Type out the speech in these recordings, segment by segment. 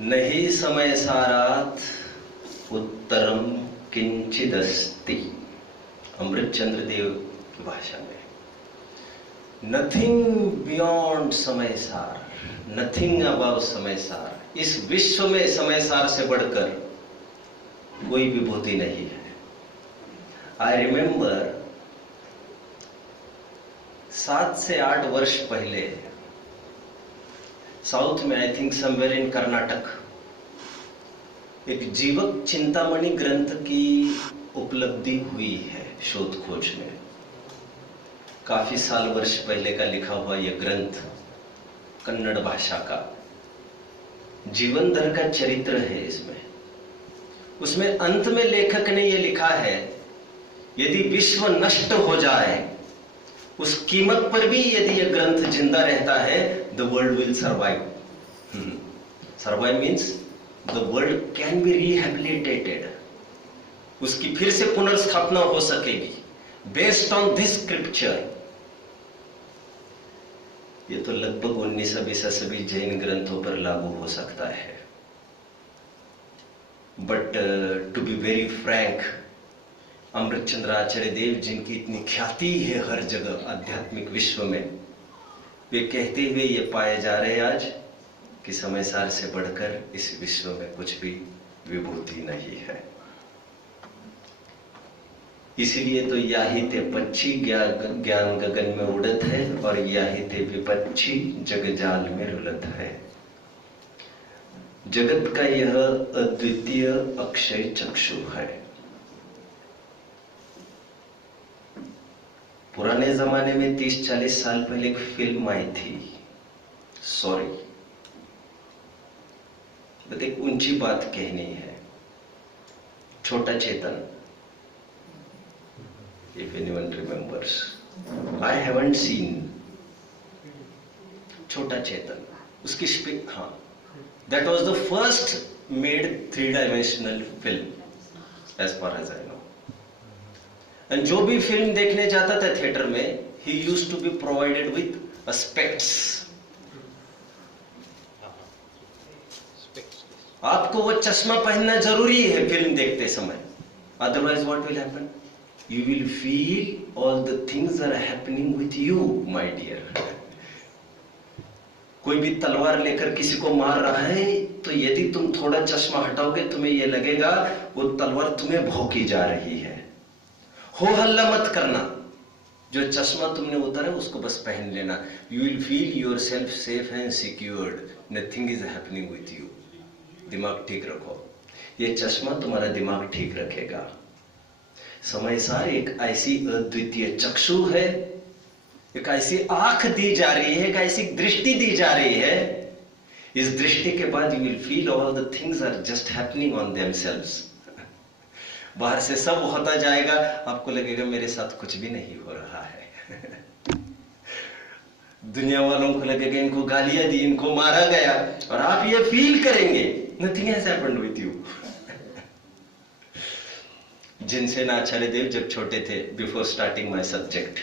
नहीं समय सारात उत्तरम किंचिदस्ति। अमृतचंद्र देव की भाषा में नथिंग बियॉन्ड समय सार, नथिंग अबाउ समय सार। इस विश्व में समय सार से बढ़कर कोई विभूति नहीं है। आई रिमेंबर 7 से 8 वर्ष पहले साउथ में, I think somewhere in Karnataka, एक जीवक चिंतामणि ग्रंथ की उपलब्धि हुई है शोध खोज में। काफी साल वर्ष पहले का लिखा हुआ यह ग्रंथ कन्नड़ भाषा का जीवन दर का चरित्र है। उसमें अंत में लेखक ने यह लिखा है, यदि विश्व नष्ट हो जाए उस कीमत पर भी यदि यह ग्रंथ जिंदा रहता है, the world will survive. Survive means the world can be rehabilitated, उसकी फिर से पुनर्स्थापना हो सकेगी बेस्ड ऑन दिस स्क्रिप्चर। ये तो लगभग 19वीं जैन ग्रंथों पर लागू हो सकता है। But to be very frank, Amritchandra Acharya Dev जिनकी इतनी ख्याति है हर जगह आध्यात्मिक विश्व में, वे कहते हुए ये पाए जा रहे आज कि समय सार से बढ़कर इस विश्व में कुछ भी विभूति नहीं है। इसीलिए तो याही ते पक्षी ज्ञान गगन में उड़त है और याही ते विपक्षी जगजाल में रुलत है। जगत का यह अद्वितीय अक्षय चक्षु है। पुराने जमाने में 30-40 साल पहले एक फिल्म आई थी, सॉरी, बट एक ऊंची बात कहनी है, छोटा चेतन। If anyone remembers, I haven't seen छोटा चेतन। उसकी हाँ, that was the first made 3-dimensional film as far as I know. And जो भी फिल्म देखने जाता था थिएटर में, he used to be provided with a specs. आपको वो चश्मा पहनना जरूरी है फिल्म देखते समय, otherwise what will happen? You will feel all the things that are happening with you, my dear. कोई भी तलवार लेकर किसी को मार रहा है, तो यदि तुम थोड़ा चश्मा हटाओगे तुम्हें यह लगेगा वो तलवार तुम्हें भौंकी जा रही है। हो हल्ला मत करना, जो चश्मा तुमने उतारा उसको बस पहन लेना। You will feel yourself safe and secured. Nothing is happening with you. दिमाग ठीक रखो, ये चश्मा तुम्हारा दिमाग ठीक रखेगा। समय सार एक ऐसी अद्वितीय चक्षु है, एक ऐसी आंख दी जा रही है, एक ऐसी दृष्टि दी जा रही है। इस दृष्टि के बाद you will feel all the things are just happening on themselves. बाहर से सब होता जाएगा, आपको लगेगा मेरे साथ कुछ भी नहीं हो रहा है। दुनिया वालों को लगेगा इनको गालियां दी, इनको मारा गया, और आप ये फील करेंगे nothing has happened with you. Jinsen Acharya Dev जब छोटे थे, before starting my subject,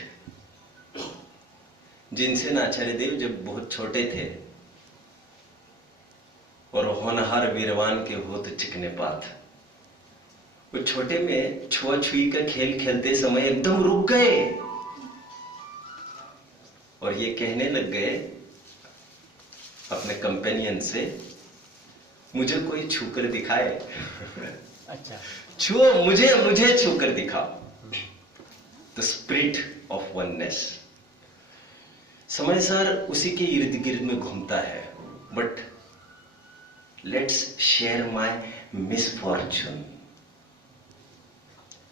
Jinsen Acharya Dev जब बहुत छोटे थे और होनहार वीरवान के होत चिकने पात, वो छोटे में छुआ-छुई का खेल खेलते समय एकदम रुक गए और ये कहने लग गए अपने कंपेनियन से, मुझे कोई छूकर दिखाए। अच्छा, छुओ, मुझे छूकर दिखाओ। The spirit of oneness. समय सार उसी के इर्द गिर्द में घूमता है। But let's share my misfortune.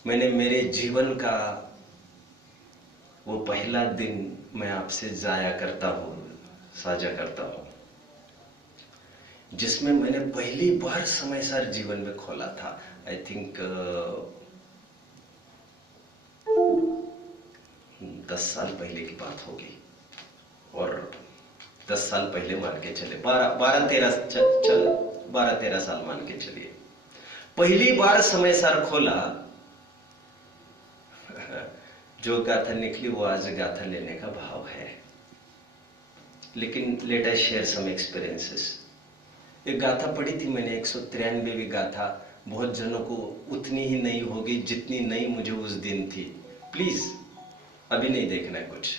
मैंने मेरे जीवन का वो पहला दिन मैं आपसे जाया करता हूं, साझा करता हूं, जिसमें मैंने पहली बार समय सार जीवन में खोला था। आई थिंक 10 साल पहले की बात होगी, और 10 साल पहले मान के चले, 12-13 साल मान के चलिए, पहली बार समय सार खोला। जो गाथा निकली वो आज गाथा लेने का भाव है। लेकिन let us share some experiences. एक गाथा पढ़ी थी मैंने, 193वीं गाथा। बहुत जनों को उतनी ही नहीं होगी जितनी नहीं मुझे उस दिन थी। प्लीज अभी नहीं देखना है कुछ।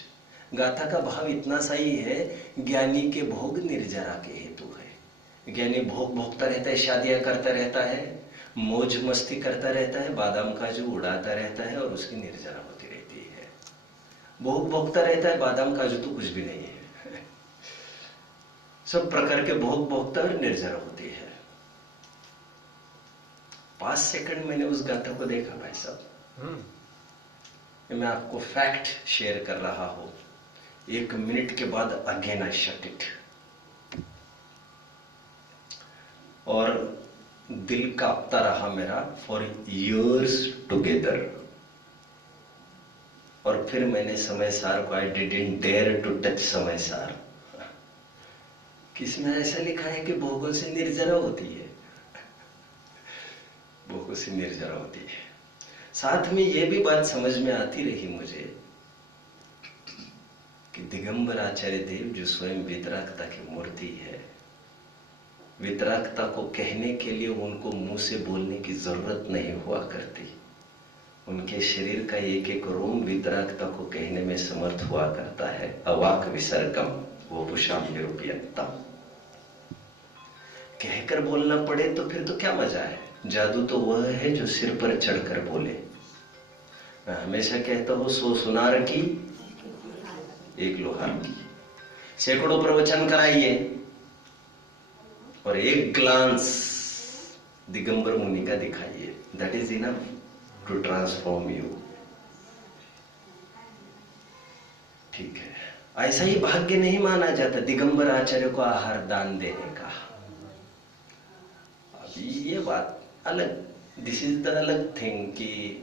गाथा का भाव इतना सा ही है, ज्ञानी के भोग निर्जरा के हेतु है। ज्ञानी भोग भोगता रहता है, शादियां करता रहता है, मौज मस्ती करता रहता है, बादाम काजू उड़ाता रहता है और उसकी निर्जरा होती रहती है। भोग भोगता रहता है, बादाम काजू तो कुछ भी नहीं है। सब प्रकार के भोग भोगता और निर्जरा होती है। 5 सेकंड मैंने उस गाथा को देखा भाई साहब। मैं आपको फैक्ट शेयर कर रहा हूं। 1 मिनट के बाद अगेन आई शट इट, और दिल कांपता रहा मेरा फॉर इयर्स टुगेदर। और फिर मैंने समय सार को, I didn't dare to touch Samay Sar. किसमें ऐसा लिखा है कि भोगों से निर्जरा होती है? भोगों से निर्जरा होती है। साथ में यह भी बात समझ में आती रही मुझे कि दिगंबर आचार्य देव जो स्वयं वितरागता की मूर्ति है, वितरागता को कहने के लिए उनको मुंह से बोलने की जरूरत नहीं हुआ करती। उनके शरीर का एक एक रोम वितरागता को कहने में समर्थ हुआ करता है। अवाक विसर्गम वो पुषाम निरूपयंता। कहकर बोलना पड़े तो फिर तो क्या मजा है। जादू तो वह है जो सिर पर चढ़कर बोले। मैं हमेशा कहता हूं 100 सुनार की 1 लोहार की। सैकड़ों प्रवचन कराइए और एक ग्लांस दिगंबर मुनि का दिखाइए, that is enough to transform you. ठीक है, ऐसा ही भाग्य नहीं माना जाता दिगंबर आचार्य को आहार दान देने का। अभी ये बात अलग, दिस इज द अलग थिंग कि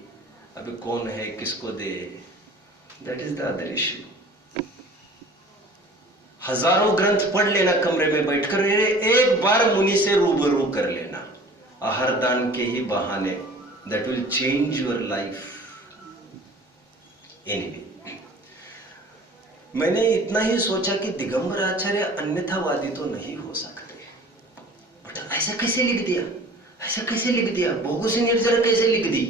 अभी कौन है किसको दे, that is the other issue. हजारों ग्रंथ पढ़ लेना कमरे में बैठकर, एक बार मुनि से रूबरू कर लेना आहार दान के ही बहाने, that will change your life. Anyway, मैंने इतना ही सोचा कि दिगंबर आचार्य अन्यथावादी तो नहीं हो सकते, बट ऐसा कैसे लिख दिया, ऐसा कैसे लिख दिया, भोगों से निर्जरा कैसे लिख दी।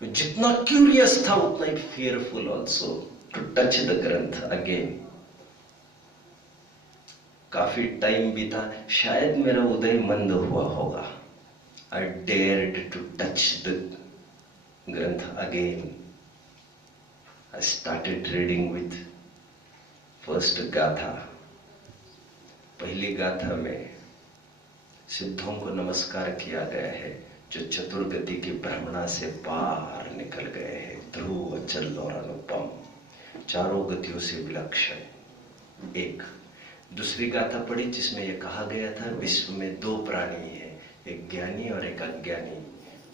जितना क्यूरियस था उतना ही fearful also to touch the ग्रंथ अगेन। काफी टाइम बीता, शायद मेरा उदय मंद हुआ होगा। I dared to touch the ग्रंथ again. I started reading with first गाथा। पहली गाथा में सिद्धों को नमस्कार किया गया है जो चतुर्गति की भ्रमणा से बाहर निकल गए हैं। ध्रुव अचल और अनुपम, चारों गतियों से विलक्षण। एक दूसरी गाथा पढ़ी जिसमें यह कहा गया था विश्व में 2 प्राणी हैं, एक ज्ञानी और एक अज्ञानी।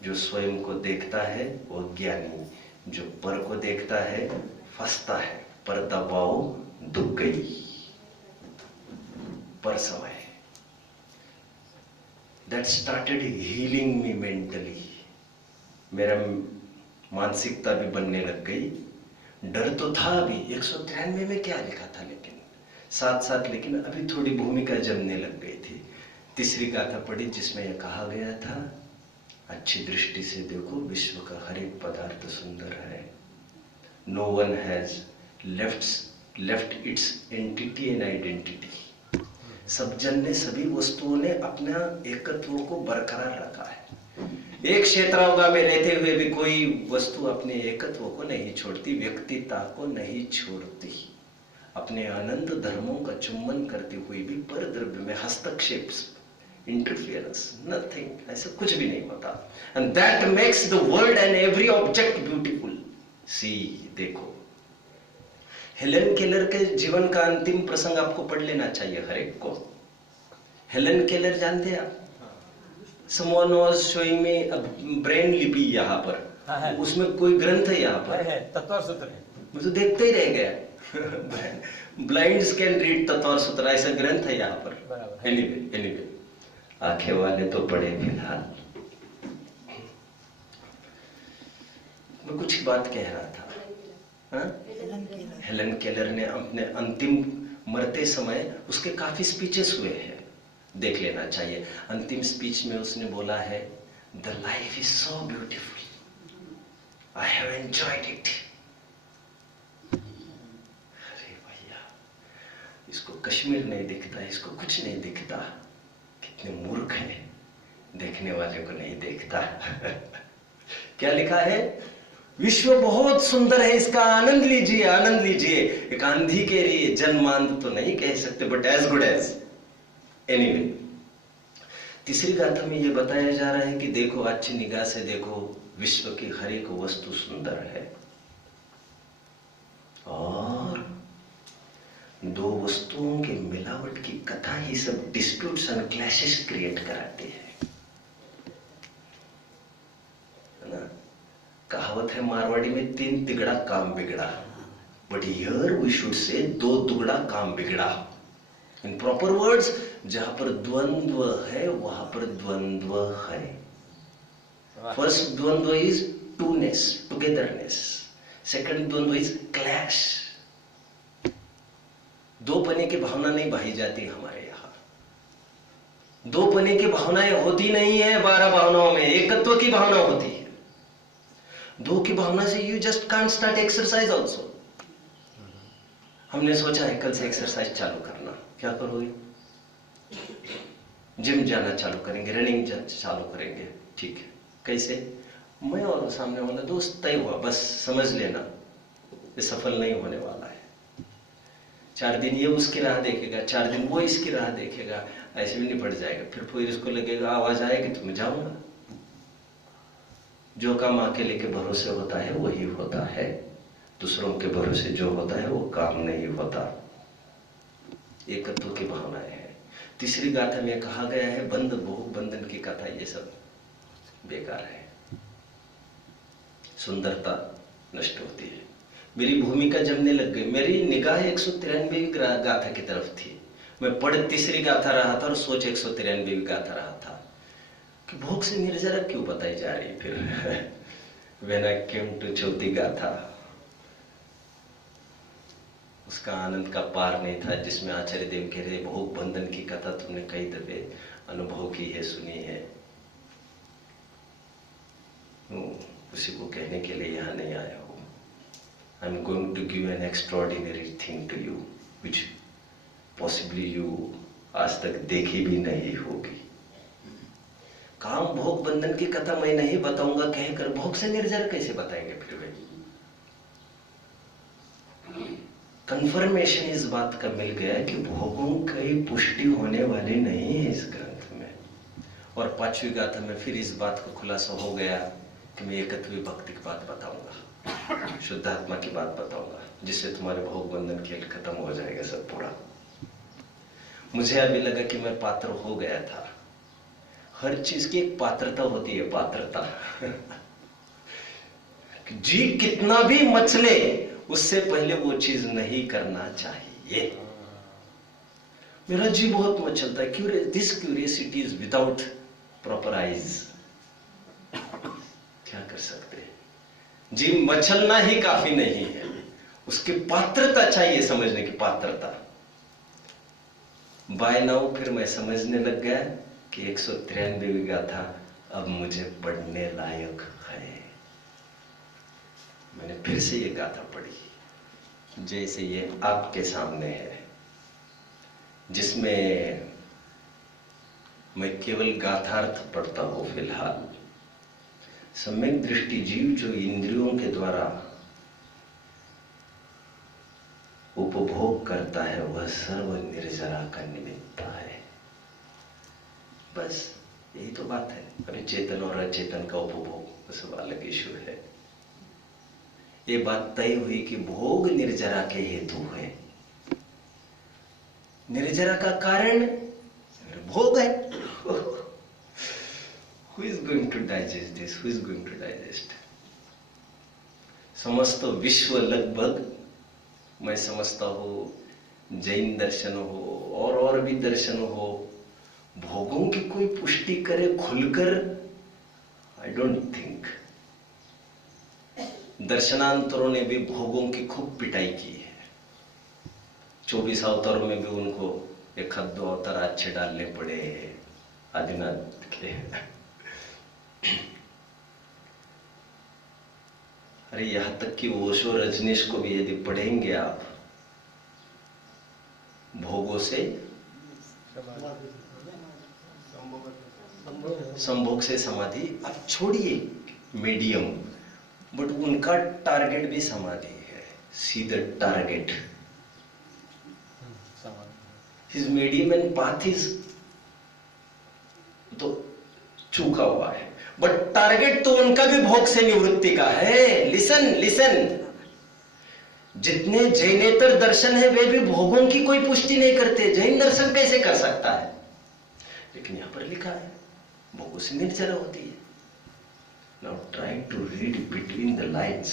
जो स्वयं को देखता है वो ज्ञानी, जो पर को देखता है फंसता है। पर दबाओ दुख गई, पर समय। That started healing me mentally. मेरा मानसिकता भी बनने लग गई। डर तो था अभी, 193 में क्या लिखा था, लेकिन साथ साथ लेकिन अभी थोड़ी भूमिका जमने लग गई थी। तीसरी गाथा पढ़ी जिसमें यह कहा गया था अच्छी दृष्टि से देखो, विश्व का हर एक पदार्थ सुंदर है। No one has left its entity and identity. सब जन ने, सभी वस्तुओं ने अपना एकत्व को बरकरार रखा है। एक क्षेत्रावगा में रहते हुए भी कोई वस्तु अपने एकत्व को नहीं छोड़ती, व्यक्तिता को नहीं छोड़ती। अपने अनंत धर्मों का चुम्बन करते हुए भी पर द्रव्य में हस्तक्षेप, इंटरफियरेंस, नथिंग, ऐसा कुछ भी नहीं होता। And that makes the world and every object beautiful. See देखो, हेलन केलर के जीवन का अंतिम प्रसंग आपको पढ़ लेना चाहिए हर एक को। हेलन केलर जानते हैं आप? Someone was showing me a brain लिपि यहाँ पर, उसमें कोई ग्रंथ है यहाँ पर, तत्व सूत्र है। मैं तो देखते ही रह गया। ब्लाइंड्स कैन रीड तत्व सूत्र, ऐसा ग्रंथ है यहाँ पर। एनीवे आंखें वाले तो पढ़े फिलहाल। मैं कुछ बात कह रहा था। हेलन केलर ने अपने अंतिम मरते समय, उसके काफी स्पीचेस हुए हैं, देख लेना चाहिए। अंतिम स्पीच में उसने बोला है, the life is so beautiful, I have enjoyed it. अरे भैया, इसको कश्मीर नहीं दिखता, इसको कुछ नहीं दिखता, कितने मूर्ख है, देखने वाले को नहीं देखता। क्या लिखा है? विश्व बहुत सुंदर है, इसका आनंद लीजिए, आनंद लीजिए। एक आंधी के लिए जन्मांध तो नहीं कह सकते, but as good as anyway. तीसरी गाथा में यह बताया जा रहा है कि देखो, अच्छी निगाह से देखो, विश्व की हर एक वस्तु सुंदर है, और दो वस्तुओं के मिलावट की कथा ही सब डिस्प्यूट्स एंड क्लैशेस क्रिएट कराती है ना। कहावत है मारवाड़ी में, 3 तिगड़ा काम बिगड़ा, but here we should say 2 दुगड़ा काम बिगड़ा। इन प्रॉपर वर्ड्स, जहां पर द्वंद्व है वहां पर द्वंद्व है। फर्स्ट द्वंद्व इज टूनेस, टुगेदरनेस। सेकंड द्वंद्व इज क्लैश। दो पने की भावना नहीं बहाई जाती हमारे यहां। दो पने की भावनाएं होती नहीं है 12 भावनाओं में, एकत्व की भावना होती है। दो की भावना से you just can't start exercise also. हमने सोचा है कल से एक्सरसाइज चालू करना, क्या करोगे? जिम जाना चालू करेंगे, रनिंग चालू करेंगे, ठीक है। कैसे? मैं और सामने वाला दोस्त तय हुआ, बस समझ लेना ये सफल नहीं होने वाला है। 4 दिन ये उसकी राह देखेगा, 4 दिन वो इसकी राह देखेगा, ऐसे भी निपट जाएगा। फिर इसको लगेगा, आवाज आएगी तो मैं जाऊंगा। जो काम अकेले के भरोसे होता है वही होता है, दूसरों के भरोसे जो होता है वो काम नहीं होता। एकत्व की भावनाएं है। तीसरी गाथा में कहा गया है, बंध भोग बंधन की कथा ये सब बेकार है, सुंदरता नष्ट होती है। मेरी भूमिका जमने लग गई, मेरी निगाह 193वीं गाथा की तरफ थी। मैं पढ़ तीसरी गाथा रहा था और सोच 193वीं गाथा रहा था कि भोग से निर्जरा क्यों बताई जा रही। फिर When I came to चौथी गाथा, उसका आनंद का पार नहीं था, जिसमें आचार्य देव कह रहे, भोग बंधन की कथा तुमने कई दफे अनुभव की है, सुनी है, उसी को कहने के लिए यहां नहीं आया हूं। I am going to give an extraordinary thing to you, which possibly you आज तक देखी भी नहीं होगी। काम भोग बंधन की कथा मैं नहीं बताऊंगा कहकर भोग से निर्जर कैसे बताएंगे फिर वे? कंफर्मेशन इस बात का मिल गया कि भोगों की पुष्टि होने वाली नहीं है इस ग्रंथ में। और 5वीं गाथा में फिर इस बात को खुलासा हो गया कि मैं एकत्वी भक्ति की बात बताऊंगा, शुद्धात्मा की बात बताऊंगा, जिससे तुम्हारे भोग बंधन खेल खत्म हो जाएगा सब पूरा। मुझे अभी लगा कि मैं पात्र हो गया था। हर चीज की एक पात्रता होती है, पात्रता। जी कितना भी मचले, उससे पहले वो चीज नहीं करना चाहिए। मेरा जी बहुत मचलता है, this curiosity is without proper eyes. क्या कर सकते हैं? जी मचलना ही काफी नहीं है, उसकी पात्रता चाहिए, समझने की पात्रता। बाय नाउ फिर मैं समझने लग गया कि 193वीं गाथा अब मुझे पढ़ने लायक है। मैंने फिर से ये गाथा पढ़ी, जैसे ये आपके सामने है, जिसमें मैं केवल गाथार्थ पढ़ता हूं फिलहाल। सम्यक दृष्टि जीव जो इंद्रियों के द्वारा उपभोग करता है, वह सर्व निर्जरा का निमित्त है। बस यही तो बात है। अभी चेतन और अचेतन का उपभोग सब अलग इशू है। ये बात तय हुई कि भोग निर्जरा के हेतु है। निर्जरा का कारण भोग है। Who is going to digest this? Who is going to digest? समस्त विश्व लगभग, मैं समझता हूं जैन दर्शन हो और भी दर्शन हो, भोगों की कोई पुष्टि करे खुलकर, आई डोंट थिंक। दर्शनांतरों ने भी भोगों की खूब पिटाई की है। 24 अवतारों में भी उनको एक हद 2 अवतार अच्छे डालने पड़े आदिनाथ के। अरे यहां तक कि ओशो रजनीश को भी यदि पढ़ेंगे आप, भोगों से संभोग से समाधि, अब छोड़िए मीडियम, बट उनका टारगेट भी समाधि है, सीधा target. His medium and path is तो चूका हुआ है, बट टारगेट तो उनका भी भोग से निवृत्ति का है। लिसन लिसन, जितने जैनेतर दर्शन है वे भी भोगों की कोई पुष्टि नहीं करते। जैन दर्शन कैसे कर सकता है? लेकिन यहां पर लिखा है भोगों से निर्जरा होती है। Now trying to read between the lines,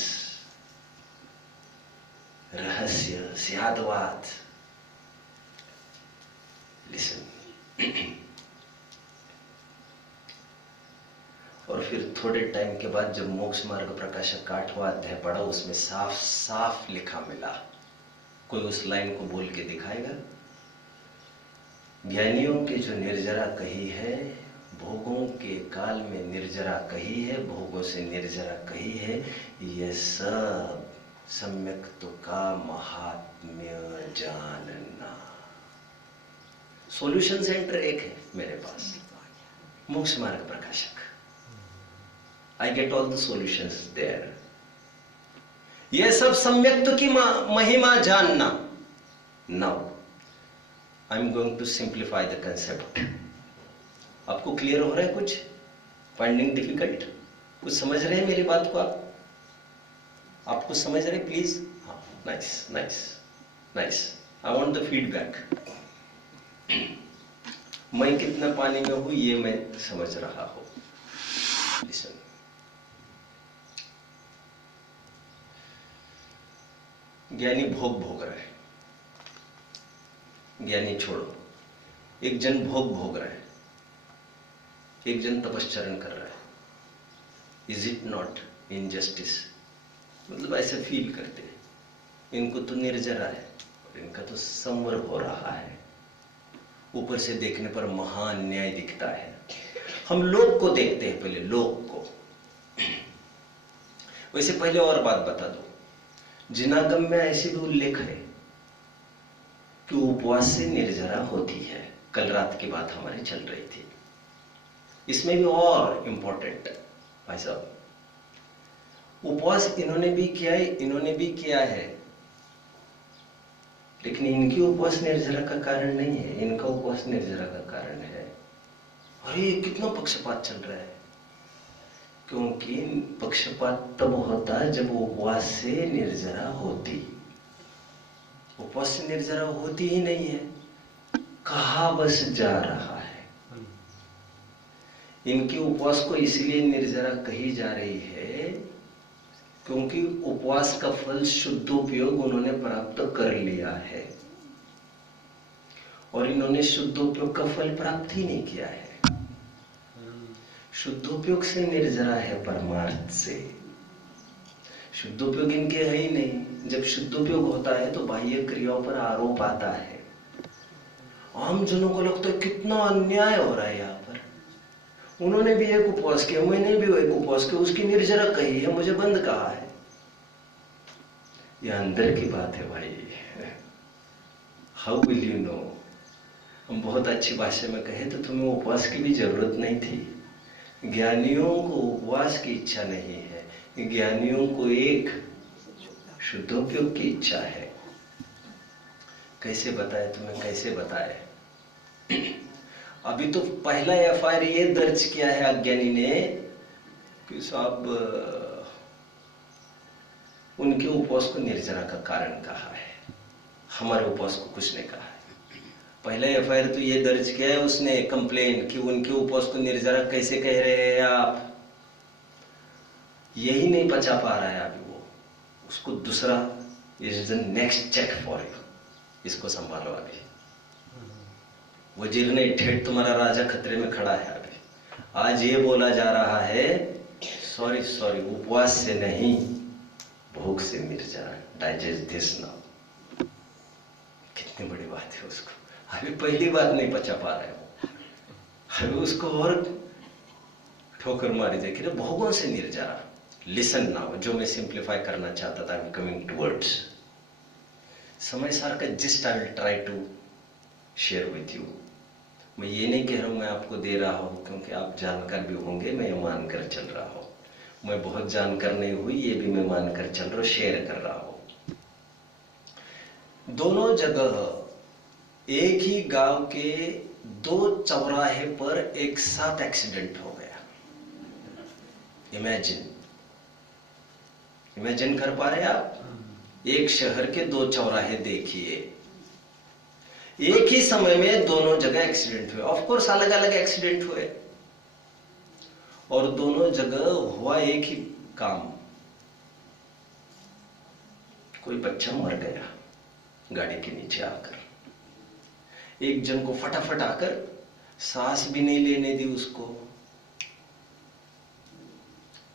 रहस्य स्यादवाद। लिसन। और फिर थोड़े टाइम के बाद जब मोक्ष मार्ग प्रकाशक का 8वां अध्याय पढ़ा, उसमें साफ साफ लिखा मिला। कोई उस लाइन को बोल के दिखाएगा? ज्ञानियों की जो निर्जरा कही है, भोगों के काल में निर्जरा कही है, भोगों से निर्जरा कही है, यह सब सम्यक तुका महात्म्य जानना। सॉल्यूशन सेंटर एक है मेरे पास, मोक्ष मार्ग प्रकाशक। I get all the solutions there. यह सब सम्यक की महिमा जानना। Now, I'm going to simplify the concept. आपको क्लियर हो रहा है कुछ? Finding difficult? कुछ समझ रहे हैं मेरी बात को आप? आपको समझ रहे? प्लीज। हाँ, nice nice nice. I want the feedback. मैं कितना पानी में हूं ये मैं समझ रहा हूं। Listen. ज्ञानी भोग भोग रहा है, ज्ञानी छोड़ो, एक जन भोग भोग रहा है, एक जन तपश्चरण कर रहा है। Is it not injustice? मतलब ऐसे फील करते हैं, इनको तो निर्जरा है और इनका तो संवर हो रहा है। ऊपर से देखने पर महान न्याय दिखता है। हम लोग को देखते हैं, पहले लोग को। वैसे पहले और बात बता दो, जिनागम में ऐसे भी उल्लेख है कि उपवास से निर्जरा होती है। कल रात की बात हमारी चल रही थी। इसमें भी और इंपॉर्टेंट भाई साहब, उपवास इन्होंने भी किया है, इन्होंने भी किया है, लेकिन इनकी उपवास निर्जरा का कारण नहीं है, इनका उपवास निर्जरा का कारण है। अरे कितना पक्षपात चल रहा है, क्योंकि पक्षपात तब होता है जब उपवास से निर्जरा होती। उपवास से निर्जरा होती ही नहीं है, कहा बस जा रहा है। इनके उपवास को इसलिए निर्जरा कही जा रही है क्योंकि उपवास का फल शुद्धोपयोग उन्होंने प्राप्त कर लिया है और इन्होंने शुद्धोपयोग का फल प्राप्त ही नहीं किया है। शुद्धोपयोग से निर्जरा है परमार्थ से, शुद्धोपयोग इनके है ही नहीं। जब शुद्धोपयोग होता है तो बाह्य क्रियाओं पर आरोप आता है। आम जनों को लगता है कितना अन्याय हो रहा है यहाँ पर, उन्होंने भी एक उपवास किया, मैंने भी एक उपवास किया, उसकी निर्जरा कही है, मुझे बंद कहा है। यह अंदर की बात है भाई। How will you know? हम बहुत अच्छी भाषा में कहे तो तुम्हें उपवास की भी जरूरत नहीं थी। ज्ञानियों को उपवास की इच्छा नहीं है, ज्ञानियों को एक शुद्धोपयोग की इच्छा है। कैसे बताए तुम्हें, कैसे बताए? अभी तो पहला एफआईआर ये दर्ज किया है अज्ञानी ने कि साहब उनके उपवास को निर्जरा का कारण कहा है, हमारे उपवास को कुछ नहीं कहा है। पहला एफआईआर तो ये दर्ज किया है उसने, कंप्लेन कि उनके उपवास को निर्जरा कैसे कह रहे हैं आप। यही नहीं पचा पा रहा है अभी वो, उसको दूसरा is the next check for you, इसको संभालो अभी। वजीर ने ठेठ तुम्हारा राजा खतरे में खड़ा है अभी। आज ये बोला जा रहा है सॉरी सॉरी, उपवास से नहीं भोग से निर्जरा, डाइजेस्ट दिस नाउ। कितनी बड़ी बात है उसको। अभी पहली बात नहीं पचा पा रहे हो, अभी उसको और ठोकर मारी देखिए भोगों से निर्जरा। लिसन नाउ, जो मैं सिंप्लीफाई करना चाहता था, I am coming towards. Samay Sar का gist I will try to share with you. मैं ये नहीं कह रहा हूं मैं आपको दे रहा हूं क्योंकि आप जानकर भी होंगे, मैं ये मानकर चल रहा हूं। मैं बहुत जानकर नहीं हुई, ये भी मैं मानकर चल रहा हूं, शेयर कर रहा हूं। दोनों जगह एक ही गांव के दो चौराहे पर एक साथ एक्सीडेंट हो गया। इमेजिन कर पा रहे आप? एक शहर के दो चौराहे देखिए, एक ही समय में दोनों जगह एक्सीडेंट हुए। ऑफ कोर्स अलग अलग एक्सीडेंट हुए और दोनों जगह हुआ एक ही काम। कोई बच्चा मर गया गाड़ी के नीचे आकर, एक जन को फटाफट आकर सांस भी नहीं लेने दी उसको,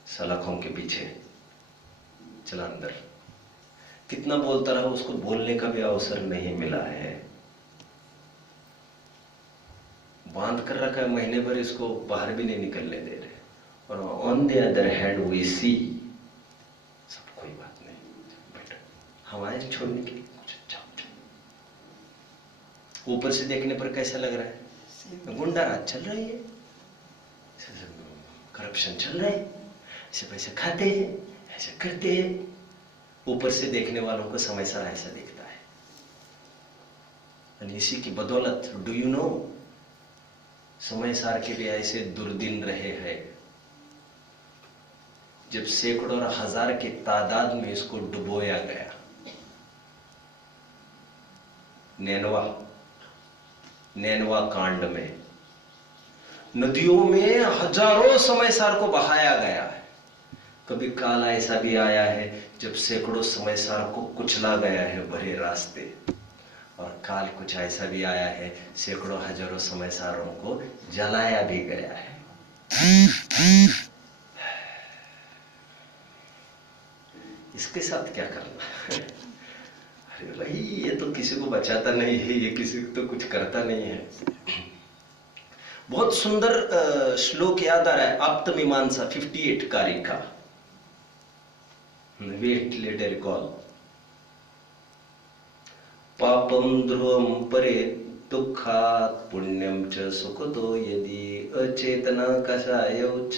सलाखों के पीछे चला अंदर। कितना बोलता रहा, उसको बोलने का भी अवसर नहीं मिला है। बांध कर रखा है महीने भर, इसको बाहर भी नहीं निकलने दे रहे। और on the other hand we see, सब कोई बात नहीं, बट हवाएं छोड़ने के लिए कुछ अच्छा। ऊपर से देखने पर कैसा लग रहा है? गुंडा राज चल रही है, करप्शन चल रहा है, ऐसे पैसे खाते हैं, ऐसे करते हैं। ऊपर से देखने वालों को समय सारा ऐसा दिखता है। और इसी की बदौलत डू यू नो, समय सार के भी ऐसे दुर्दिन रहे हैं जब सैकड़ों और हजार की तादाद में इसको डुबोया गया। नैनवा कांड में नदियों में हजारों समय सार को बहाया गया है। कभी काल ऐसा भी आया है जब सैकड़ों समय सार को कुचला गया है भरे रास्ते, और काल कुछ ऐसा भी आया है सैकड़ों हजारों समय सारों को जलाया भी गया है। इसके साथ क्या करना? अरे भाई, ये तो किसी को बचाता नहीं है, ये किसी को तो कुछ करता नहीं है। बहुत सुंदर श्लोक याद आ रहा है, आप्तमीमांसा 58 कारिका। Wait later recall. पापम ध्रुवम परे दुःखात् पुण्यम च सुखदो यदि अचेतना कषायौ च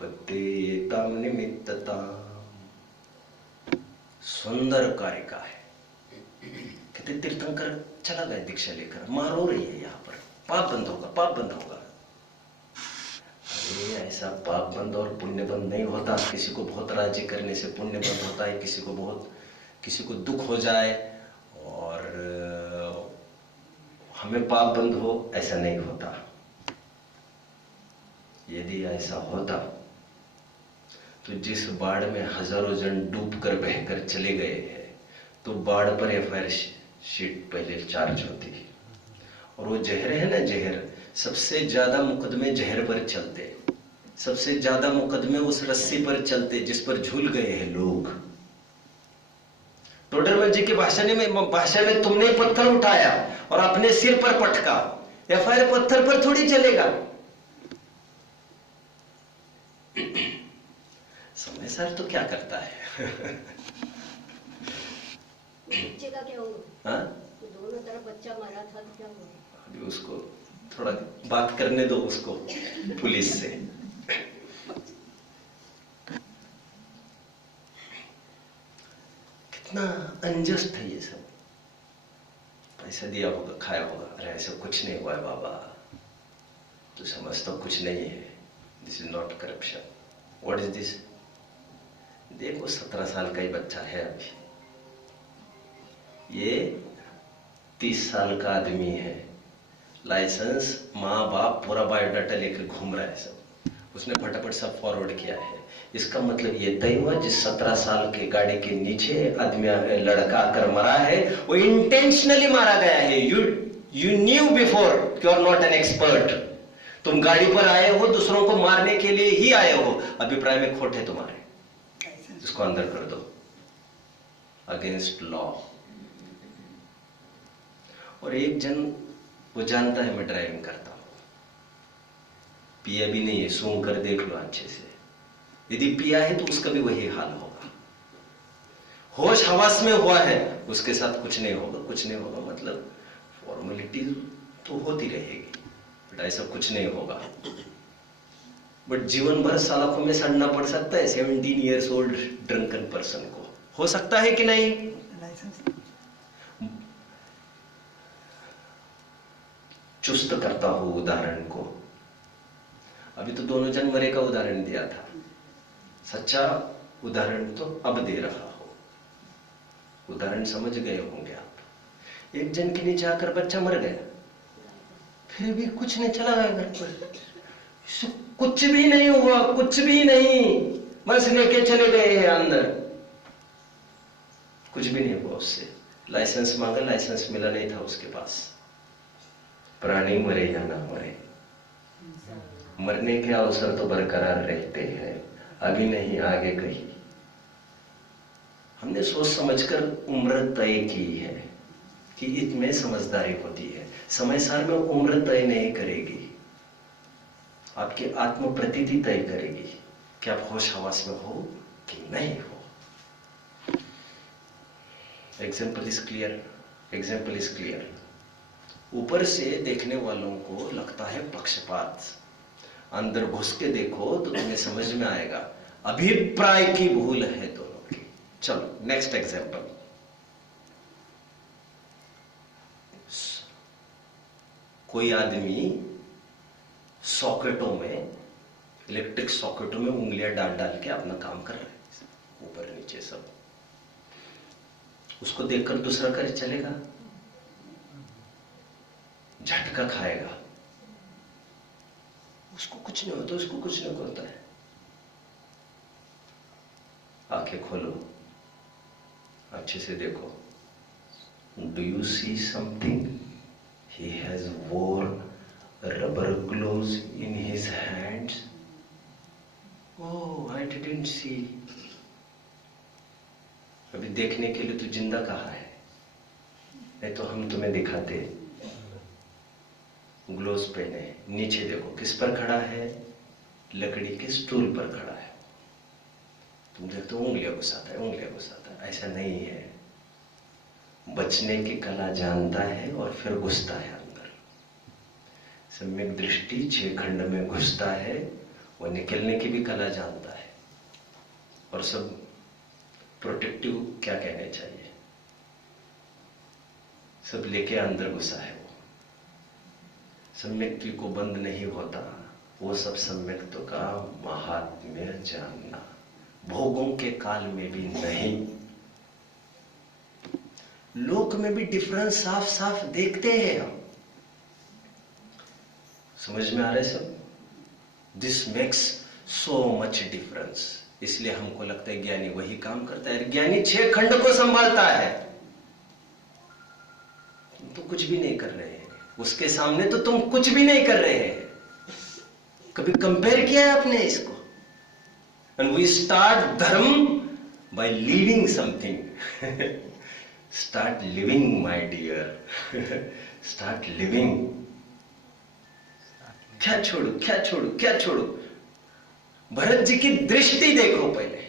पद्येताम निमित्तताम्। सुंदर कारिका है। कहते तीर्थंकर चला गया दीक्षा लेकर, माँ रो रही है यहाँ पर, पाप बंद होगा, पाप बंद होगा। अरे ऐसा पाप बंद और पुण्य बंद नहीं होता। किसी को बहुत राजी करने से पुण्य बंद होता है, किसी को दुख हो जाए और हमें पाप बंद हो, ऐसा नहीं होता। यदि ऐसा होता तो जिस बाढ़ में हजारों जन डूबकर बहकर चले गए हैं, तो बाढ़ पर एफआईआर शीट पहले चार्ज होती है। और वो जहर है ना, जहर, सबसे ज्यादा मुकदमे जहर पर चलते, सबसे ज्यादा मुकदमे उस रस्सी पर चलते जिस पर झूल गए हैं लोग। टोडरमल जी के भाषण में तुमने पत्थर उठाया और अपने सिर पर पटका, एफआईआर पत्थर पर थोड़ी चलेगा। समय सर तो क्या करता है? बच्चे का क्या हुआ? हाँ? तो दोनों तरफ बच्चा मरा था तो क्या हुआ? अभी उसको थोड़ा बात करने दो उसको पुलिस से। कितना अनजस्ट है ये सब। पैसा दिया होगा, खाया होगा, अरे ऐसा कुछ नहीं हुआ है बाबा, तो समझता कुछ नहीं है, this is not corruption. What is this? देखो 17 साल का ही बच्चा है अभी, ये 30 साल का आदमी है, लाइसेंस, माँ बाप, पूरा बायोडाटा लेकर घूम रहा है सब, उसने फटाफट सब फॉरवर्ड किया है। इसका मतलब ये तय हुआ जिस 17 साल के गाड़ी के नीचे आदमी लड़का आकर मरा है वो इंटेंशनली मारा गया है। You knew before you are not an expert. तुम गाड़ी पर आए हो दूसरों को मारने के लिए ही आए हो, अभिप्राय में खोट है तुम्हारे, इसको अंदर कर दो, अगेंस्ट लॉ। और एक जन वो जानता है मैं ड्राइविंग करता हूं, पिया भी नहीं है, सूंघ कर देख लो अच्छे से, यदि पिया है तो उसका भी वही हाल होगा। होश हवास में हुआ है, उसके साथ कुछ नहीं होगा, कुछ नहीं होगा मतलब फॉर्मेलिटी तो होती रहेगी, बट ऐसा कुछ नहीं होगा। बट जीवन भर सलाखों में सड़ना पड़ सकता है 17 ईयर्स ओल्ड ड्रंकन पर्सन को, हो सकता है कि नहीं? चुस्त करता हूं उदाहरण को, अभी तो दोनों जनवरी का उदाहरण दिया था, सच्चा उदाहरण तो अब दे रहा हो। उदाहरण समझ गए होंगे आप। एक जन के नीचे आकर बच्चा मर गया, फिर भी कुछ नहीं चला गया घर पर, कुछ भी नहीं हुआ, कुछ भी नहीं, बस लेके चले गए हैं अंदर, कुछ भी नहीं हुआ उससे। लाइसेंस मांगा, लाइसेंस मिला नहीं था उसके पास। प्राणी मरे या ना मरे, मरने के अवसर तो बरकरार रहते हैं, अभी नहीं आगे कहीं। हमने सोच समझकर उम्र तय की है कि इसमें समझदारी होती है। समय साल में उम्र तय नहीं करेगी, आपकी आत्म प्रतीति तय करेगी कि आप होश हवास में हो कि नहीं हो। Example is clear, example is clear. ऊपर से देखने वालों को लगता है पक्षपात, अंदर घुस के देखो तो तुम्हें समझ में आएगा अभिप्राय की भूल है दोनों की। चलो नेक्स्ट एग्जाम्पल। कोई आदमी सॉकेटों में, इलेक्ट्रिक सॉकेटों में उंगलियां डाल डाल के अपना काम कर रहा है, ऊपर नीचे सब। उसको देखकर दूसरा कर चलेगा, झटका खाएगा, उसको कुछ नहीं होता, उसको कुछ नहीं होता है। आंखें खोलो, अच्छे से देखो। Do you see something? He has worn rubber gloves in his hands. Oh, I didn't see. अभी देखने के लिए तो जिंदा कहाँ है, नहीं तो हम तुम्हें दिखाते। ग्लोव्स पहने, नीचे देखो किस पर खड़ा है, लकड़ी के स्टूल पर खड़ा है। तुम देखते हो उंगलियां घुसाता है, उंगलियां घुसाता है, ऐसा नहीं है। बचने की कला जानता है और फिर घुसता है अंदर। सम्यक दृष्टि 6 खंड में घुसता है, वो निकलने की भी कला जानता है। और सब प्रोटेक्टिव क्या कहने चाहिए, सब लेके अंदर घुसा है। वो सम्यक्त्व को बंद नहीं होता, वो सब सम्यक्त्व का महात्म्य जानना, भोगों के काल में भी नहीं। लोक में भी डिफरेंस साफ साफ देखते हैं हम। समझ में आ रहा है सब? This makes so much difference. इसलिए हमको लगता है ज्ञानी वही काम करता है। ज्ञानी 6 खंड को संभालता है, तुम तो कुछ भी नहीं कर रहे हैं उसके सामने, तो तुम कुछ भी नहीं कर रहे हैं। कभी कंपेयर किया है आपने इसको? And we start dharma by living something. Start living my dear, start living. क्या छोड़ू, क्या छोड़ू, क्या छोड़ू? भरत जी की दृष्टि देखो पहले।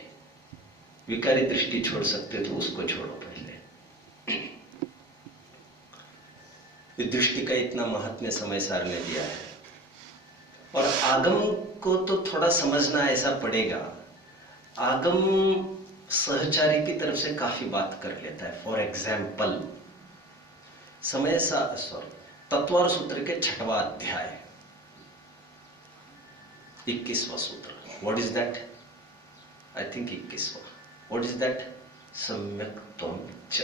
विकारी दृष्टि छोड़ सकते तो उसको छोड़ो पहले। इस दृष्टि का इतना महात्म्य समय सार ने दिया है। और आगम को तो थोड़ा समझना ऐसा पड़ेगा। आगम सहचारी की तरफ से काफी बात कर लेता है। फॉर एग्जाम्पल समय तत्वार सूत्र के 6वां अध्याय 21वां सूत्र। What is that? I think 21वां। What is that? सम्यक त्वं च।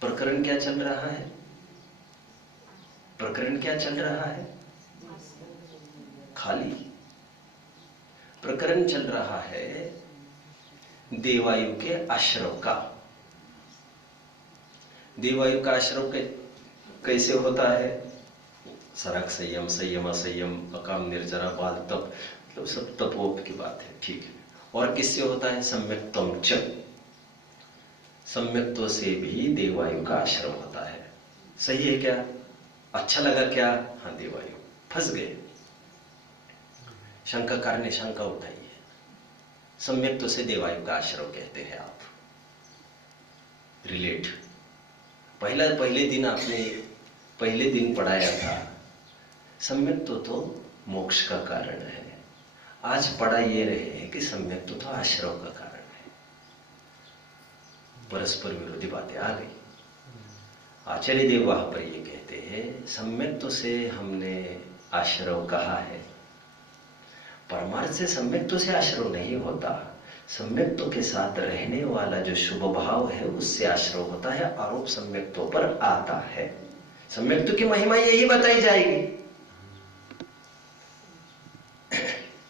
प्रकरण क्या चल रहा है? प्रकरण क्या चल रहा है? खाली। प्रकरण चल रहा है देवायु के आश्रव का। देवायु का आश्रव कैसे होता है? सरक संयम, संयम असंयम, अकाम निर्जरा, बाल तप, मतलब सब तपोप की बात है, ठीक है। और किससे होता है? सम्यक्त्वं च। सम्यक्त्व से भी देवायु का आश्रम होता है। सही है क्या? अच्छा लगा क्या? हाँ देवायु, फंस गए। शंकाकार ने शंका उठाई है। सम्यक तो से देवायु का आश्रव कहते हैं आप। रिलेट। पहले दिन आपने पहले दिन पढ़ाया था सम्यक तो मोक्ष का कारण है। आज पढ़ा ये रहे हैं कि सम्यक तो आश्रव का कारण है। परस्पर विरोधी बातें आ गई। आचार्य देव वहां पर ये कहते हैं सम्यक तो से हमने आश्रव कहा है, परमार्थ से सम्यक तो से आश्रव नहीं होता। सम्यक्तों के साथ रहने वाला जो शुभ भाव है उससे आश्रव होता है, आरोप सम्यक्तों पर आता है। सम्यक्तों की महिमा यही बताई जाएगी।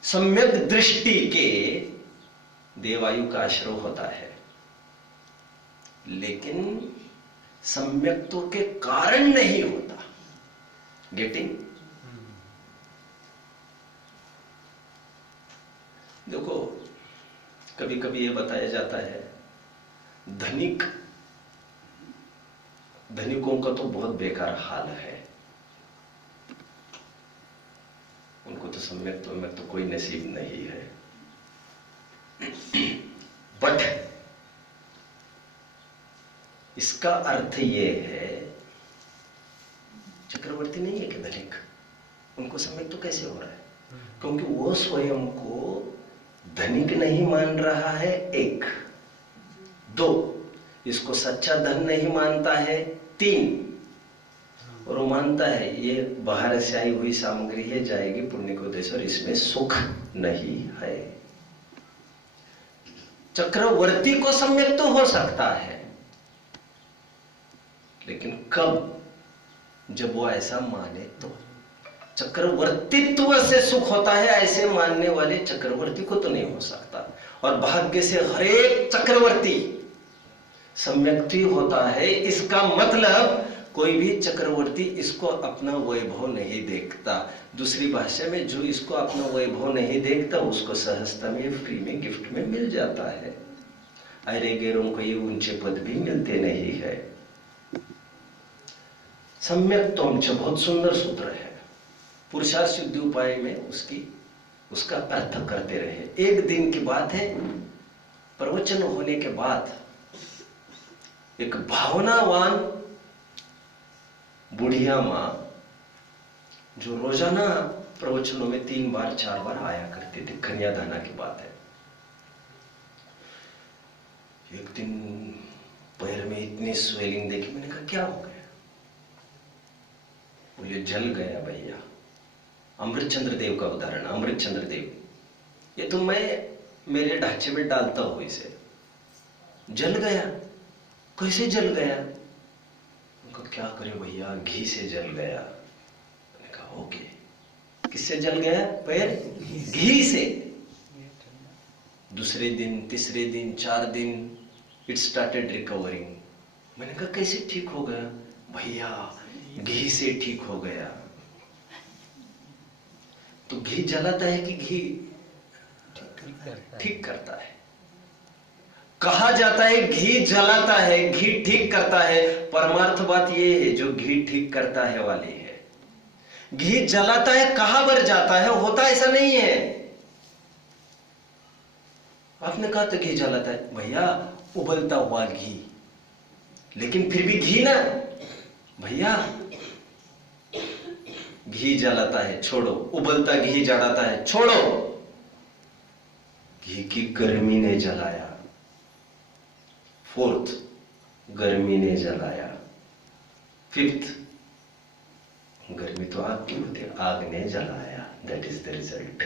सम्यक दृष्टि के देवायु का आश्रव होता है, लेकिन सम्यक्तों के कारण नहीं होता। गेटिंग? देखो, कभी कभी ये बताया जाता है धनिकों का तो बहुत बेकार हाल है, उनको तो सम्यक तो कोई नसीब नहीं है। बट इसका अर्थ ये है चक्रवर्ती नहीं है कि धनिक, उनको सम्यक तो कैसे हो रहा है? क्योंकि वो स्वयं को धनिक नहीं मान रहा है, एक। दो, इसको सच्चा धन नहीं मानता है, तीन, और वो मानता है ये बाहर से आई हुई सामग्री है, जाएगी पुण्य को देश, और इसमें सुख नहीं है। चक्रवर्ती को सम्यक तो हो सकता है, लेकिन कब? जब वो ऐसा माने तो। चक्रवर्तित्व से सुख होता है, ऐसे मानने वाले चक्रवर्ती को तो नहीं हो सकता। और भाग्य से हरेक चक्रवर्ती सम्यक्ति होता है। इसका मतलब कोई भी चक्रवर्ती इसको अपना वैभव नहीं देखता। दूसरी भाषा में, जो इसको अपना वैभव नहीं देखता उसको सहजता में फ्री में गिफ्ट में मिल जाता है। अरे गैरों को ये ऊंचे पद भी मिलते नहीं है। सम्यक तो बहुत सुंदर सूत्र है। पुरुषार्थ सिद्धि उपाय में उसका अर्थ करते रहे। एक दिन की बात है, प्रवचन होने के बाद एक भावनावान बुढ़िया मां, जो रोजाना प्रवचनों में 3 बार 4 बार आया करती थी, कन्यादाना की बात है। एक दिन पैर में इतनी स्वेलिंग देखी, मैंने कहा क्या हो गया? बोले जल गया भैया। अमृतचंद्र देव का उदाहरण। अमृतचंद्र देव, ये तो मैं मेरे ढांचे में डालता हूं इसे। जल गया? कैसे जल गया? उनका क्या करे भैया, घी से जल गया। मैंने कहा ओके, किससे जल गया? पैर घी से। दूसरे दिन, तीसरे दिन, 4 दिन इट स्टार्टेड रिकवरिंग। मैंने कहा कैसे ठीक हो गया? भैया घी से ठीक हो गया। तो घी जलाता है कि घी ठीक करता है? कहा जाता है घी जलाता है, घी ठीक करता है। परमार्थ बात यह है जो घी ठीक करता है वाली है। घी जलाता है, कहां पर जाता है? होता ऐसा नहीं है। आपने कहा तो घी जलाता है, भैया उबलता हुआ घी, लेकिन फिर भी घी ना भैया। घी जलाता है, छोड़ो। उबलता घी जलाता है, छोड़ो। घी की गर्मी ने जलाया। 4th, गर्मी ने जलाया। 5th, गर्मी तो आग की होती है, आग ने जलाया। That is the result.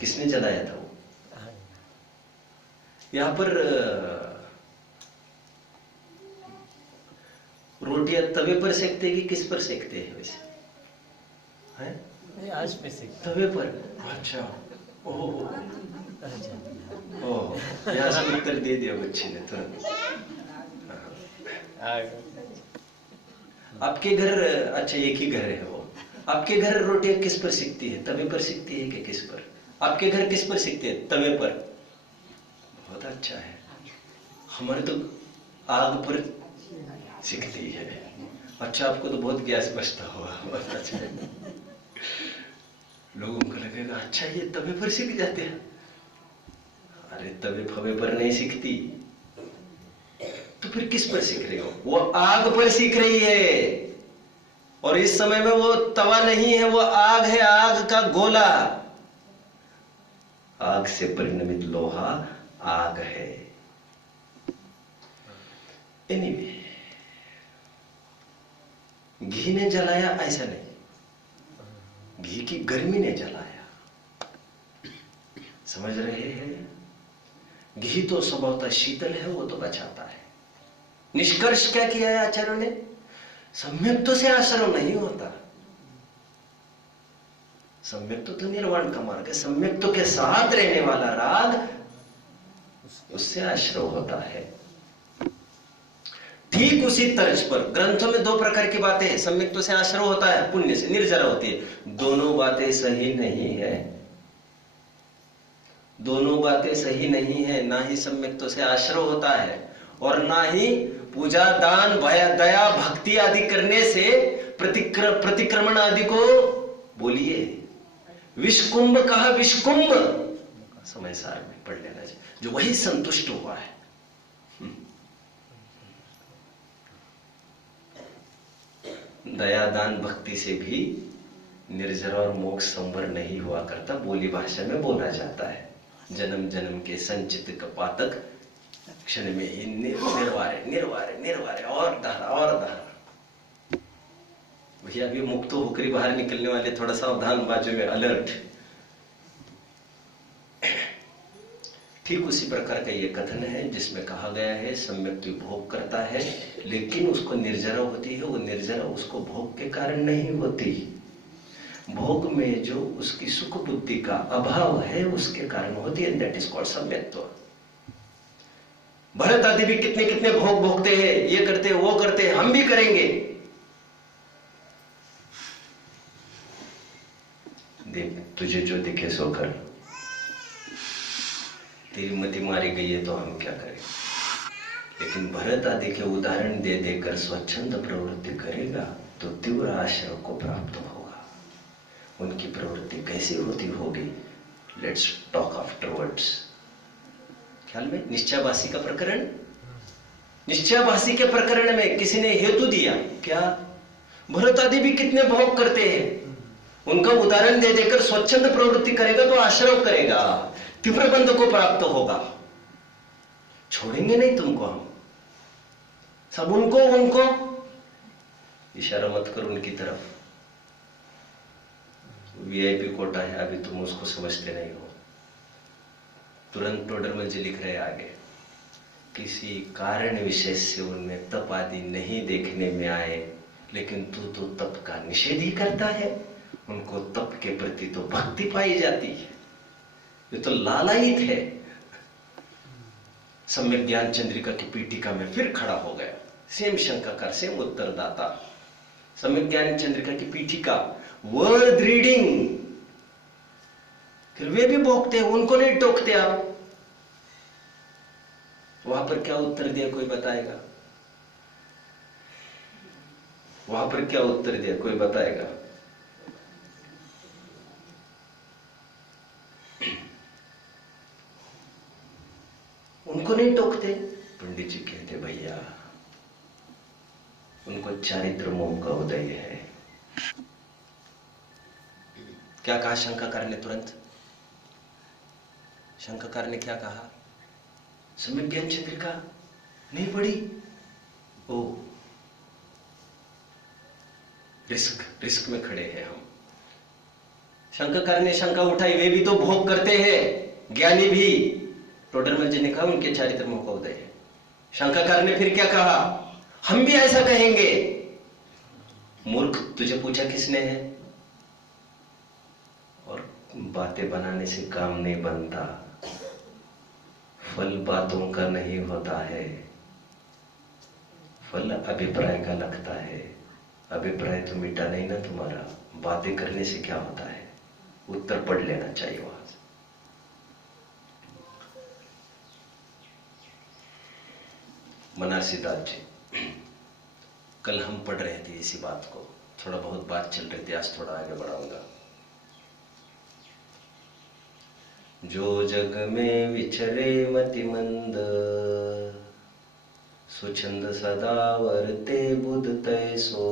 किसने जलाया था वो? यहां पर रोटियां तवे पर सेकते कि किस पर सेकते हैं वैसे? हैं? आज पे सेकते। तवे पर। अच्छा, ओह, यहाँ से उत्तर दे दिया बच्चे ने तुरंत। आपके घर, अच्छा एक ही घर है वो, आपके घर रोटियां किस पर सिकती है? तवे पर सिकती है कि किस पर? आपके घर किस पर सिकते हैं? तवे पर। बहुत अच्छा है। हमारे तो आग पर सीखती है। अच्छा, आपको तो बहुत गैस बचता होगा, बहुत अच्छा है। लोगों को लगेगा अच्छा ये तवे पर सीख जाते हैं। अरे तवे फवे पर नहीं सीखती, तो फिर किस पर सीख रही हो? वो आग पर सीख रही है, और इस समय में वो तवा नहीं है, वो आग है, आग का गोला। आग से परिणमित लोहा आग है। एनीवे, घी ने जलाया ऐसा नहीं, घी की गर्मी ने जलाया। समझ रहे हैं? घी तो स्वभावतः शीतल है, वो तो बचाता है। निष्कर्ष क्या किया है आचार्यों ने? सम्यक्त्व से आश्रम नहीं होता। सम्यक्त्व तो निर्वाण का मार्ग है। सम्यक्त्व के साथ रहने वाला राग, उससे आश्रय होता है। ठीक उसी तर्ज पर ग्रंथों में दो प्रकार की बातें हैं। सम्यक्त्व से आश्रय होता है, पुण्य से निर्जरा होती है। दोनों बातें सही नहीं है, दोनों बातें सही नहीं है। ना ही सम्यक्त्व से आश्रय होता है, और ना ही पूजा दान भया दया भक्ति आदि करने से प्रतिक्रमण आदि को बोलिए। विषकुंभ कहा, विषकुंभ समय सार में पढ़ लेना चाहिए, जो वही संतुष्ट हुआ है। दया दान भक्ति से भी निर्जरा और मोक्ष संवर नहीं हुआ करता, बोली भाषा में बोला जाता है। जन्म जन्म के संचित पातक क्षण में ही निर्वारे निर्वारे निर्वारे, और धारा और धारा। भैया अभी मुक्त होकर बाहर निकलने वाले, थोड़ा सावधान, बाजू में अलर्ट। ठीक उसी प्रकार का ये कथन है जिसमें कहा गया है सम्यक्त्व भोग करता है, लेकिन उसको निर्जरा होती है। वो निर्जरा उसको भोग के कारण नहीं होती, भोग में जो उसकी सुख बुद्धि का अभाव है उसके कारण होती है। दैट इज कॉल्ड सम्यक्त्व। भरत आदि भी कितने कितने भोग भोगते हैं, ये करते हैं, वो करते हैं, हम भी करेंगे। देख, तुझे जो दिखे सो कर, तेरी मति मारी गई है तो हम क्या करें। लेकिन भरत आदि के उदाहरण दे देकर स्वच्छंद प्रवृत्ति करेगा तो तीव्र आश्रय को प्राप्त होगा। उनकी प्रवृत्ति कैसी होती होगी, लेट्स टॉक आफ्टरवर्ड्स। ख्याल में निश्चयाभासी का प्रकरण, निश्चयाभासी के प्रकरण में किसी ने हेतु दिया क्या, भरत आदि भी कितने भोग करते हैं, उनका उदाहरण दे देकर स्वच्छंद प्रवृत्ति करेगा तो आश्रय करेगा, तीव्र बंध को प्राप्त होगा। छोड़ेंगे नहीं तुमको हम सब, उनको उनको इशारा मत करो उनकी तरफ। वीआईपी कोटा है, अभी तुम उसको समझते नहीं हो। तुरंत टोडरमल जी लिख रहे आगे, किसी कारण विशेष से उनमें तप आदि नहीं देखने में आए, लेकिन तू तो तप का निषेध ही करता है। उनको तप के प्रति तो भक्ति पाई जाती है, ये तो लालायित है। सम्यक ज्ञान चंद्रिका की पीठिका में फिर खड़ा हो गया, सेम शंकाकार, सेम उत्तरदाता। सम्यक ज्ञान चंद्रिका की पीठिका, वर्ड रीडिंग, फिर वे भी भोगते हैं, उनको नहीं टोकते आप। वहां पर क्या उत्तर दिया कोई बताएगा? वहां पर क्या उत्तर दिया कोई बताएगा? उनको नहीं टोकते। पंडित जी कहते भैया उनको चारित्र मोह का उदय है। क्या कहा शंकाकार ने? तुरंत शंकाकार ने क्या कहा? सम्यक ज्ञान चंद्रिका नहीं पढ़ी? ओ, रिस्क में खड़े हैं हम। शंकाकार ने शंका उठाई, वे भी तो भोग करते हैं, ज्ञानी भी। टोडरमल जी ने कहा उनके चारित्र मोह का उदय है। शंकाकार ने फिर क्या कहा? हम भी ऐसा कहेंगे। मूर्ख, तुझे पूछा किसने है? और बातें बनाने से काम नहीं बनता, फल बातों का नहीं होता है, फल अभिप्राय का लगता है। अभिप्राय तो मिटा नहीं ना तुम्हारा, बातें करने से क्या होता है? उत्तर पढ़ लेना चाहिए वहां से। मनासीदास जी, कल हम पढ़ रहे थे इसी बात को, थोड़ा बहुत बात चल रही थी, आज थोड़ा आगे बढ़ाऊंगा। जो जग में विचरे मतिमंद, सुछंद सदा वरते बुध तैसो,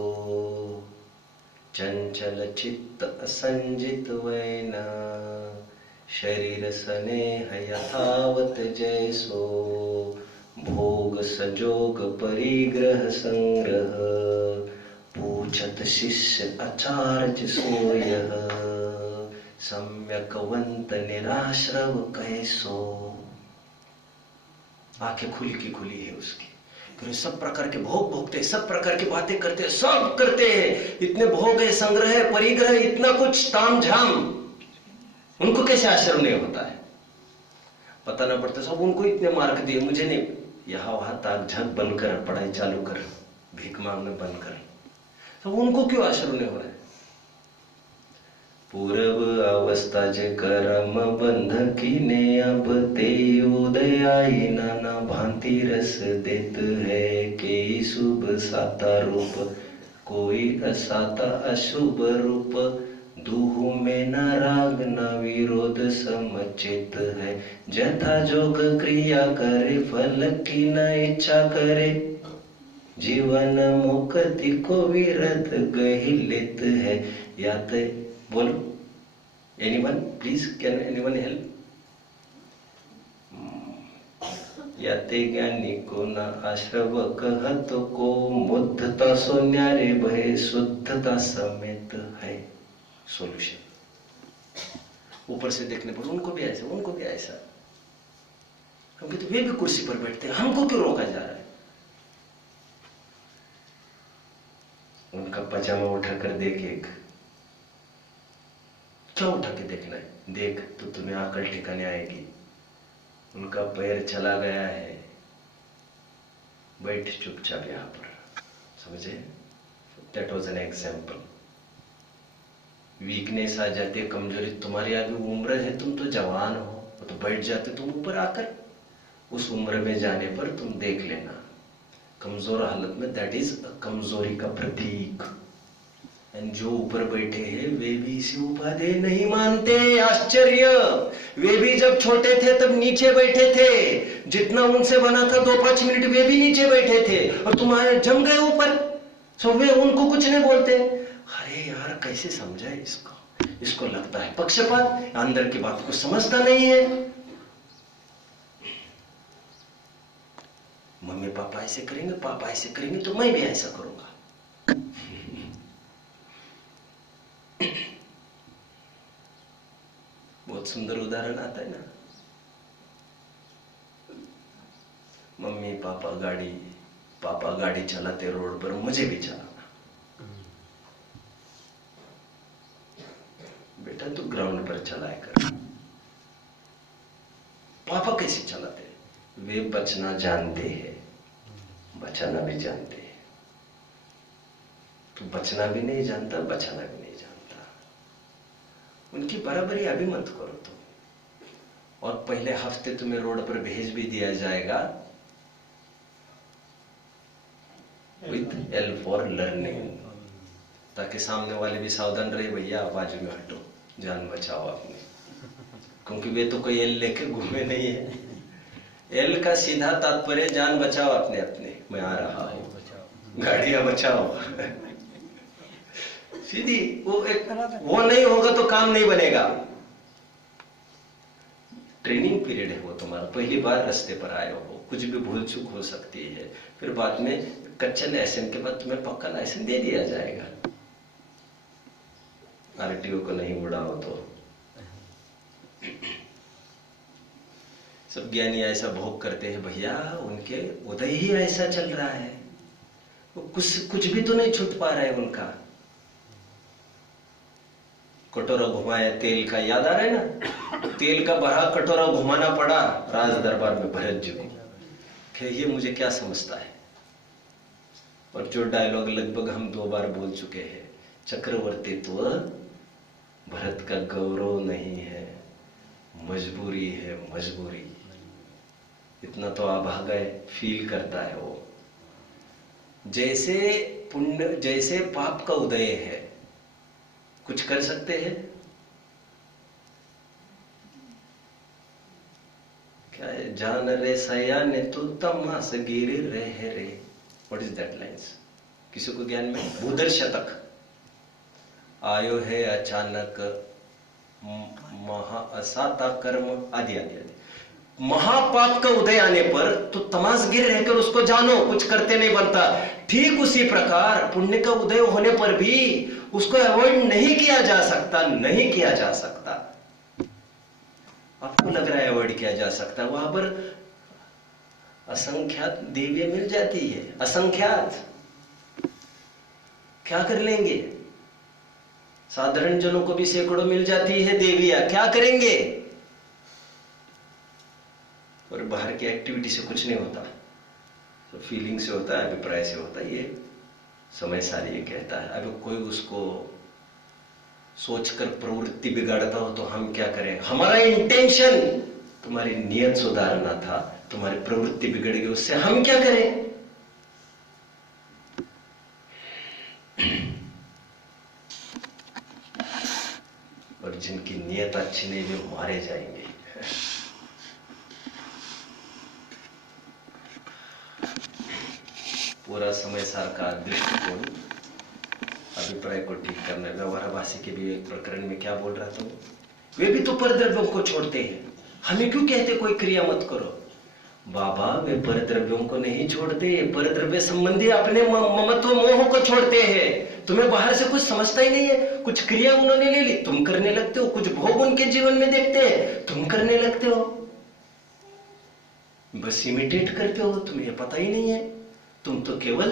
चंचल चित्त असंजित वैन, शरीर स्नेह यथावत जैसो, भोग संजोग परिग्रह संग्रह, पूछत शिष्य आचार्य सोयः, सम्यकवंत निराश्रव कैसो। आंखें खुली की खुली है उसकी, फिर सब प्रकार के भोग भोगते, सब प्रकार की बातें करते, सब करते हैं, इतने भोग है, संग्रह है, परिग्रह, इतना कुछ ताम झाम, उनको कैसे आश्रम नहीं होता है पता ना पड़ता। सब उनको इतने मार्क दिए, मुझे नहीं, यहां वहां ताक झाक बनकर पढ़ाई चालू कर, भीख मांगने बनकर, सब उनको क्यों आश्रम नहीं हो रहा है। पूर्व अवस्था जे कर्म बंध कीने, अब ते उदय आई नाना भांति रस देत है, के शुभ साता रूप कोई असाता अशुभ रूप, दूहु में न राग न विरोध समचित है, जथा जोग क्रिया करे फल की न इच्छा करे, जीवन मुक्ति को विरत गहिलित है। यात बोलो, anyone please, can anyone help. याते ज्ञानी को न आश्रव कहत को, मुद्धता सो न्यारे भय शुद्धता समेत है। सॉल्यूशन ऊपर से देखने पर उनको भी ऐसा, उनको भी ऐसा, क्योंकि तो वे भी कुर्सी पर बैठते हैं, हमको क्यों रोका जा रहा है। उनका पजामा उठाकर देख, एक क्या उठा के देखना है, देख तो तुम्हें अकल ठिकाने आएगी। उनका पैर चला गया है, बैठ चुपचाप यहां पर, समझे। That was an example. Weakness आ जाती है, कमजोरी, तुम्हारी अभी उम्र है, तुम तो जवान हो, तो बैठ जाते तुम ऊपर आकर, उस उम्र में जाने पर तुम देख लेना कमजोर हालत में, दैट इज कमजोरी का प्रतीक। एंड जो ऊपर बैठे हैं वे भी इसी उपाधि नहीं मानते। आश्चर्य, वे भी जब छोटे थे तब नीचे बैठे थे, जितना उनसे बना था 2-5 मिनट वे भी नीचे बैठे थे, और तुम्हारे जम गए ऊपर, सो वे उनको कुछ नहीं बोलते। अरे यार कैसे समझाए इसको, इसको लगता है पक्षपात, अंदर की बात को समझता नहीं है। मम्मी पापा ऐसे करेंगे, पापा ऐसे करेंगे, तो मैं भी ऐसा करूंगा। बहुत सुंदर उदाहरण आता है ना, मम्मी पापा गाड़ी चलाते रोड पर, मुझे भी चलाना। बेटा तू ग्राउंड पर चलाया कर। पापा कैसे चलाते, वे बचना जानते हैं, बचाना भी जानते हैं। तू बचना भी नहीं जानता, बचाना भी नहीं जानता, उनकी बराबरी अभी मत करो तुम। और पहले हफ्ते तुम्हें रोड पर भेज भी दिया जाएगा विथ एल फॉर लर्निंग, ताकि सामने वाले भी सावधान रहे, भैया बाजू में हटो, जान बचाओ अपनी, क्योंकि वे तो कोई एल लेके घूमे नहीं है। एल का सीधा तात्पर्य जान बचाओ अपने अपने, मैं आ रहा हूं, गाड़ियां बचाओ। सीधी वो नहीं होगा तो काम नहीं बनेगा। ट्रेनिंग पीरियड है वो तुम्हारा, पहली बार रास्ते पर आए हो, कुछ भी भूल चूक हो सकती है, फिर बाद में कच्चा लाइसेंस के बाद तुम्हें पक्का लाइसेंस दे दिया जाएगा। आरटीओ को नहीं उड़ाओ तो। सब ज्ञानी ऐसा भोग करते हैं भैया, उनके उदय ही ऐसा चल रहा है, वो कुछ भी तो नहीं छूट पा रहा है उनका। कटोरा घुमाया तेल का, याद आ रहा है ना, तेल का भरा कटोरा घुमाना पड़ा राज दरबार में भरत जी को। ये मुझे क्या समझता है। और जो डायलॉग लगभग हम 2 बार बोल चुके हैं, चक्रवर्तीत्व भरत का गौरव नहीं है, मजबूरी है, मजबूरी। इतना तो अभागा फील करता है वो। जैसे पुण्य जैसे पाप का उदय है, कुछ कर सकते हैं क्या है? जान रे सया ने तू तमास गिर रहे रे। What is that lines? किसी को ज्ञान में? भूधर शतक। आयो है अचानक महा असाता कर्म आदि आदि आदि। महापाप का उदय आने पर तो तमाशगिर रहकर उसको जानो, कुछ करते नहीं बनता। ठीक उसी प्रकार पुण्य का उदय होने पर भी उसको अवॉइड नहीं किया जा सकता, नहीं किया जा सकता। आपको लग रहा है अवॉइड किया जा सकता, वहां पर असंख्यात देवियां मिल जाती है, असंख्यात। क्या कर लेंगे? साधारण जनों को भी सैकड़ों मिल जाती है देवियां, क्या करेंगे? और बाहर की एक्टिविटी से कुछ नहीं होता, तो फीलिंग से होता है, अभिप्राय से होता है। ये समय सारी ये कहता है। अभी कोई उसको सोचकर प्रवृत्ति बिगाड़ता हो तो हम क्या करें? हमारा इंटेंशन तुम्हारी नियत सुधारना था, तुम्हारी प्रवृत्ति बिगड़ गई, उससे हम क्या करें? और जिनकी नियत अच्छी नहीं, वे मारे जाएंगे। पूरा समय सार का दृष्टिकोण अभिप्राय को ठीक करना। व्यवहारवासी के भी एक प्रकरण में क्या बोल रहा था, वे भी तो परद्रव्यों को छोड़ते हैं, हमें क्यों कहते कोई क्रिया मत करो? बाबा, वे परद्रव्यों को नहीं छोड़ते, परद्रव्य संबंधी अपने ममत्व मोह को छोड़ते हैं। तुम्हें बाहर से कुछ समझता ही नहीं है, कुछ क्रिया उन्होंने ले ली, तुम करने लगते हो, कुछ भोग उनके जीवन में देखते हैं, तुम करने लगते हो, बस इमिटेट करते हो, तुम्हें पता ही नहीं है। तुम तो केवल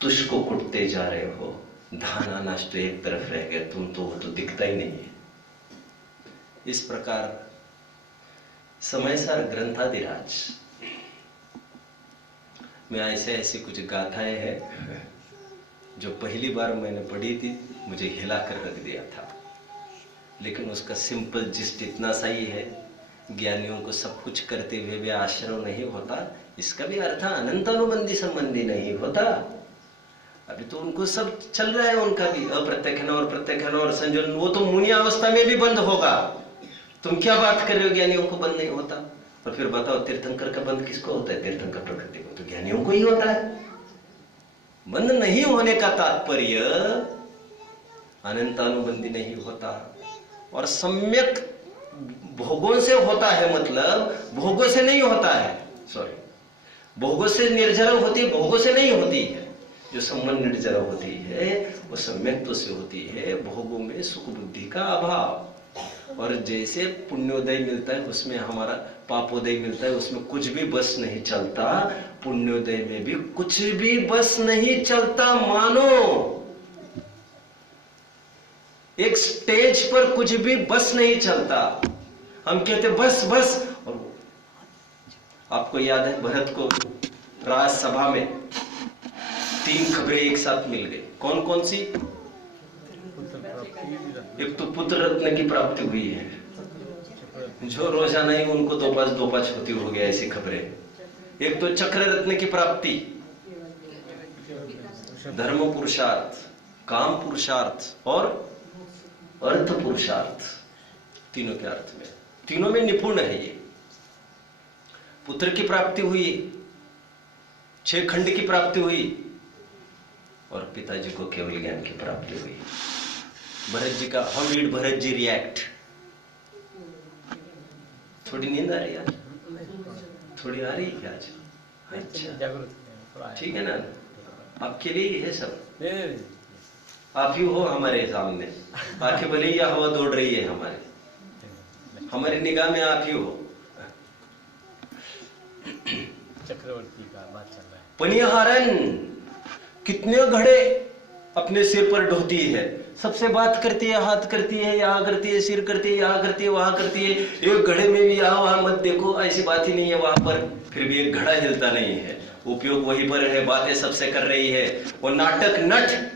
तुझ को कुटते जा रहे हो, धान अनाज तो एक तरफ रह गया, तुम तो वो तो दिखता ही नहीं है। इस प्रकार समयसार ग्रंथादिराज में ऐसी कुछ गाथाएं हैं जो पहली बार मैंने पढ़ी थी, मुझे हिलाकर रख दिया था। लेकिन उसका सिंपल जिस्ट इतना सही है, ज्ञानियों को सब कुछ करते हुए भी आश्रय नहीं होता, इसका भी अर्थ अनंतानुबंधी संबंधी नहीं होता। अभी तो उनको सब चल रहा है, उनका भी अप्रत्यक्षण और प्रत्यक्षण और संयोजन, वो तो मुनि अवस्था में भी बंद होगा। तुम क्या बात कर रहे हो, ज्ञानियों को बंद नहीं होता? और फिर बताओ तीर्थंकर का बंद किसको होता है? तीर्थंकर प्रकृति को, तो ज्ञानियों को ही होता है। बंद नहीं होने का तात्पर्य अनंतानुबंधी नहीं होता, और सम्यक भोगों से होता है, मतलब भोगों से नहीं होता है। सॉरी, भोगों से निर्जरा होती है, भोगों से नहीं होती है। जो संबंध निर्जरा होती है वो सम्यक्त्व से होती है, भोगों में सुख बुद्धि का अभाव। और जैसे पुण्योदय मिलता है उसमें हमारा पापोदय मिलता है, उसमें कुछ भी बस नहीं चलता। पुण्योदय में भी कुछ भी बस नहीं चलता। मानो एक स्टेज पर कुछ भी बस नहीं चलता, हम कहते बस बस। और आपको याद है भरत को राजसभा में 3 खबरें एक साथ मिल गई, कौन कौन सी? एक तो पुत्र रत्न की प्राप्ति हुई है, जो रोजाना ही उनको दो पांच होती हो गया, ऐसी खबरें। एक तो चक्र रत्न की प्राप्ति, धर्म पुरुषार्थ, काम पुरुषार्थ और अर्थ पुरुषार्थ, तीनों के अर्थ में, तीनों में निपुण है ये। पुत्र की प्राप्ति हुई, 6 खंड की प्राप्ति हुई, और पिताजी को केवल ज्ञान की प्राप्ति हुई। भरत जी का, how did Bharat ji react? थोड़ी नींद आ रही है आज? थोड़ी आ रही है क्या आज? अच्छा, ठीक है ना, आपके लिए ही है सब। आप ही हो हमारे सामने, आंखें भले ही हवा दौड़ रही है हमारी निगाह में आप ही हो। चक्रवर्ती का बात चल रहा है। पनिहारन कितने घड़े अपने सिर पर ढोती है, सबसे बात करती है, हाथ करती है, यहाँ करती है, सिर करती है, यहाँ करती है, वहां करती है। एक घड़े में भी यहाँ वहां मत देखो, ऐसी बात ही नहीं है वहां पर, फिर भी एक घड़ा हिलता नहीं है। उपयोग वहीं पर है, बातें सबसे कर रही है। वो नाटक नट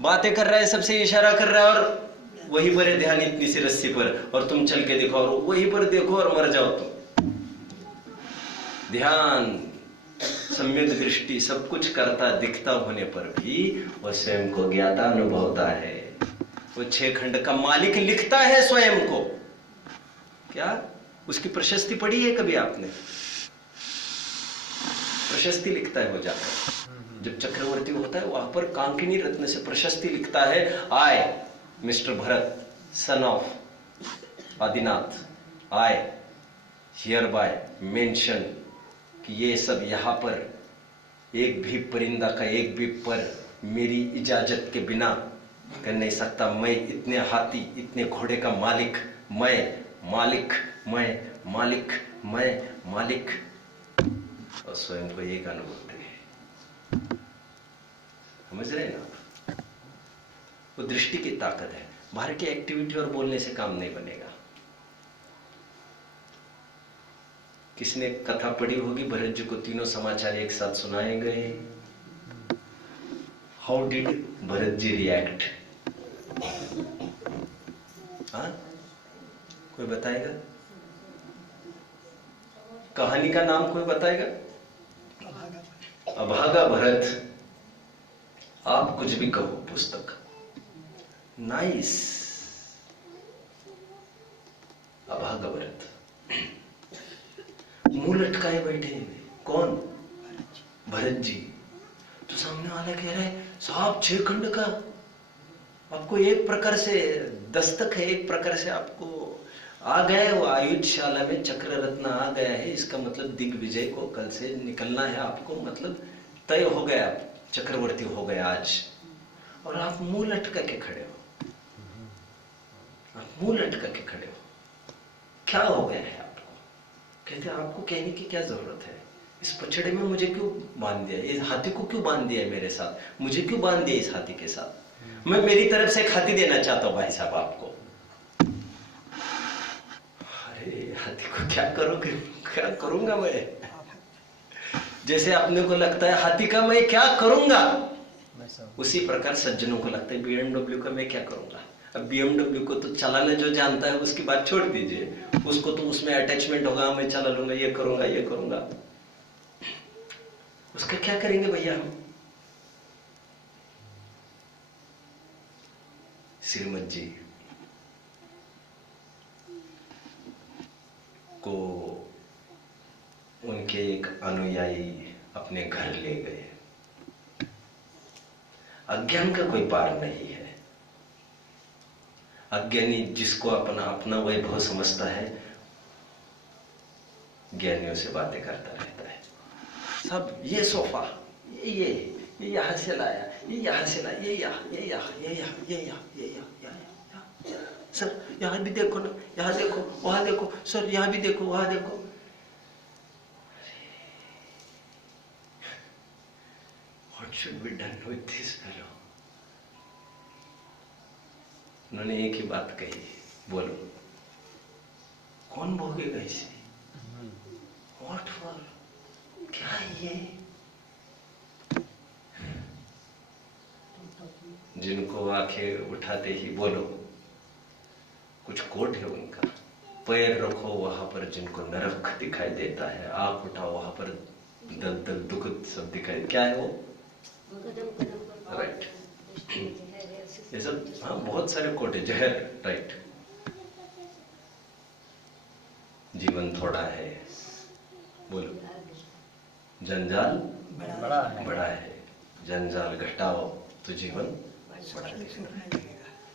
बातें कर रहा है, सबसे इशारा कर रहा है, और वहीं पर है ध्यान इतनी सी रस्सी पर, और तुम चल के देखो और वहीं पर देखो और मर जाओ तुम। ध्यान सम्यक दृष्टि, सब कुछ करता दिखता होने पर भी वह स्वयं को ज्ञाता अनुभवता है। वो 6 खंड का मालिक लिखता है स्वयं को। क्या उसकी प्रशस्ति पढ़ी है कभी आपने? प्रशस्ति लिखता है वो जाकर, जब चक्रवर्ती होता है वहां पर कांकिनी रत्न से प्रशस्ति लिखता है, I mister Bharat son of Adinath, I hereby mention कि ये सब यहां पर एक भी परिंदा का एक भी पर मेरी इजाजत के बिना कर नहीं सकता। मैं इतने हाथी इतने घोड़े का मालिक, मैं मालिक, मैं मालिक, मैं मालिक, और स्वयं को एक अनुभूति है। समझ रहे ना? वो दृष्टि की ताकत है। बाहर की एक्टिविटी और बोलने से काम नहीं बनेगा। किसने कथा पढ़ी होगी, भरत जी को तीनों समाचार एक साथ सुनाए गए। How did Bharat ji react? हाँ, कोई बताएगा? कहानी का नाम कोई बताएगा? अभागा भरत। आप कुछ भी कहो, पुस्तक नाइस। अभागा भरत मुंह लटकाए बैठे हैं। कौन? भरत जी। तो सामने वाला कह रहा है, साहब 6 खंड का आपको एक प्रकार से दस्तक है, एक प्रकार से आपको आ गया वो आयुधशाला में चक्र रत्न आ गया है। इसका मतलब दिग्विजय को कल से निकलना है आपको, मतलब तय हो गया, चक्रवर्ती हो गया आज। और आप मुंह लटका के खड़े हो, आप मुंह लटका के खड़े हो। क्या हो गया है आपको? कहते हैं आपको कहने की क्या जरूरत है? इस पछड़े में मुझे क्यों बांध दिया? इस हाथी को क्यों बांध दिया मेरे साथ? मुझे क्यों बांध दिया इस हाथी के साथ? मैं मेरी तरफ से एक हाथी देना चाहता हूं भाई साहब आपको। अरे हाथी को क्या करोगे? क्या करूंगा मैं? जैसे अपने को लगता है हाथी का मैं क्या करूंगा, उसी प्रकार सज्जनों को लगता है BMW का मैं क्या करूंगा। अब BMW को तो चलाना जो जानता है उसकी बात छोड़ दीजिए, उसको तो उसमें अटैचमेंट होगा, मैं चला लूंगा, ये करूंगा, ये करूंगा। उसका क्या करेंगे भैया हम? श्रीमत जी को उनके एक अनुयायी अपने घर ले गए। अज्ञान का कोई पार नहीं है। अज्ञानी जिसको अपना अपना वैभव समझता है, ज्ञानियों से बातें करता रहता है। सब ये सोफा, ये यहां से लाया, ये यहां से लाया, ये यहाँ, ये यहाँ, ये यहाँ, ये यहाँ, ये यहाँ, सर यहाँ भी देखो ना, यहाँ देखो, वहां देखो, सर यहाँ भी देखो, वहां देखो। What should be done with this fellow? उन्होंने एक ही बात कही, बोलो कौन भोगेगा इसे? What for? क्या है ये? जिनको आंखें उठाते ही बोलो, कुछ कोट है उनका। पैर रखो वहां पर जिनको नरक दिखाई देता है, आंख उठाओ वहां पर दल दुख सब दिखाई। क्या है वो? राइट, ये सब हाँ बहुत सारे कोट है। जहर, राइट। जीवन थोड़ा है, बोलो। जंजाल बड़ा है, जंजाल घटाओ तो जीवन बड़ा है।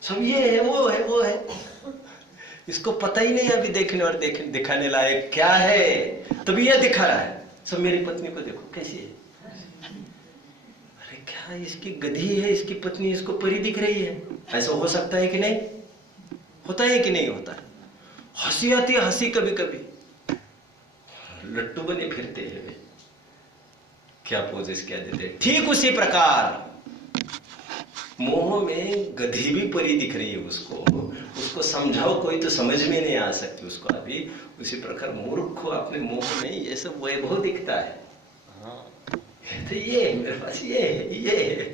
सब ये है, वो है, वो है। इसको पता ही नहीं अभी देखने और दिखाने लायक क्या है, तभी यह दिखा रहा है। सब मेरी पत्नी को देखो कैसी है। अरे क्या इसकी गधी है, इसकी पत्नी इसको परी दिख रही है। ऐसा हो सकता है कि नहीं? होता है कि नहीं होता? हंसी आती है, हंसी कभी कभी लट्टू बने फिरते हैं, क्या पोजेस क्या देते। ठीक उसी प्रकार मोह में गधी भी परी दिख रही है उसको समझाओ कोई तो समझ में नहीं आ सकती उसको अभी। उसी प्रकार मूर्ख को अपने मोह में ये सब वैभव दिखता है। तो ये मेरे पास ये है,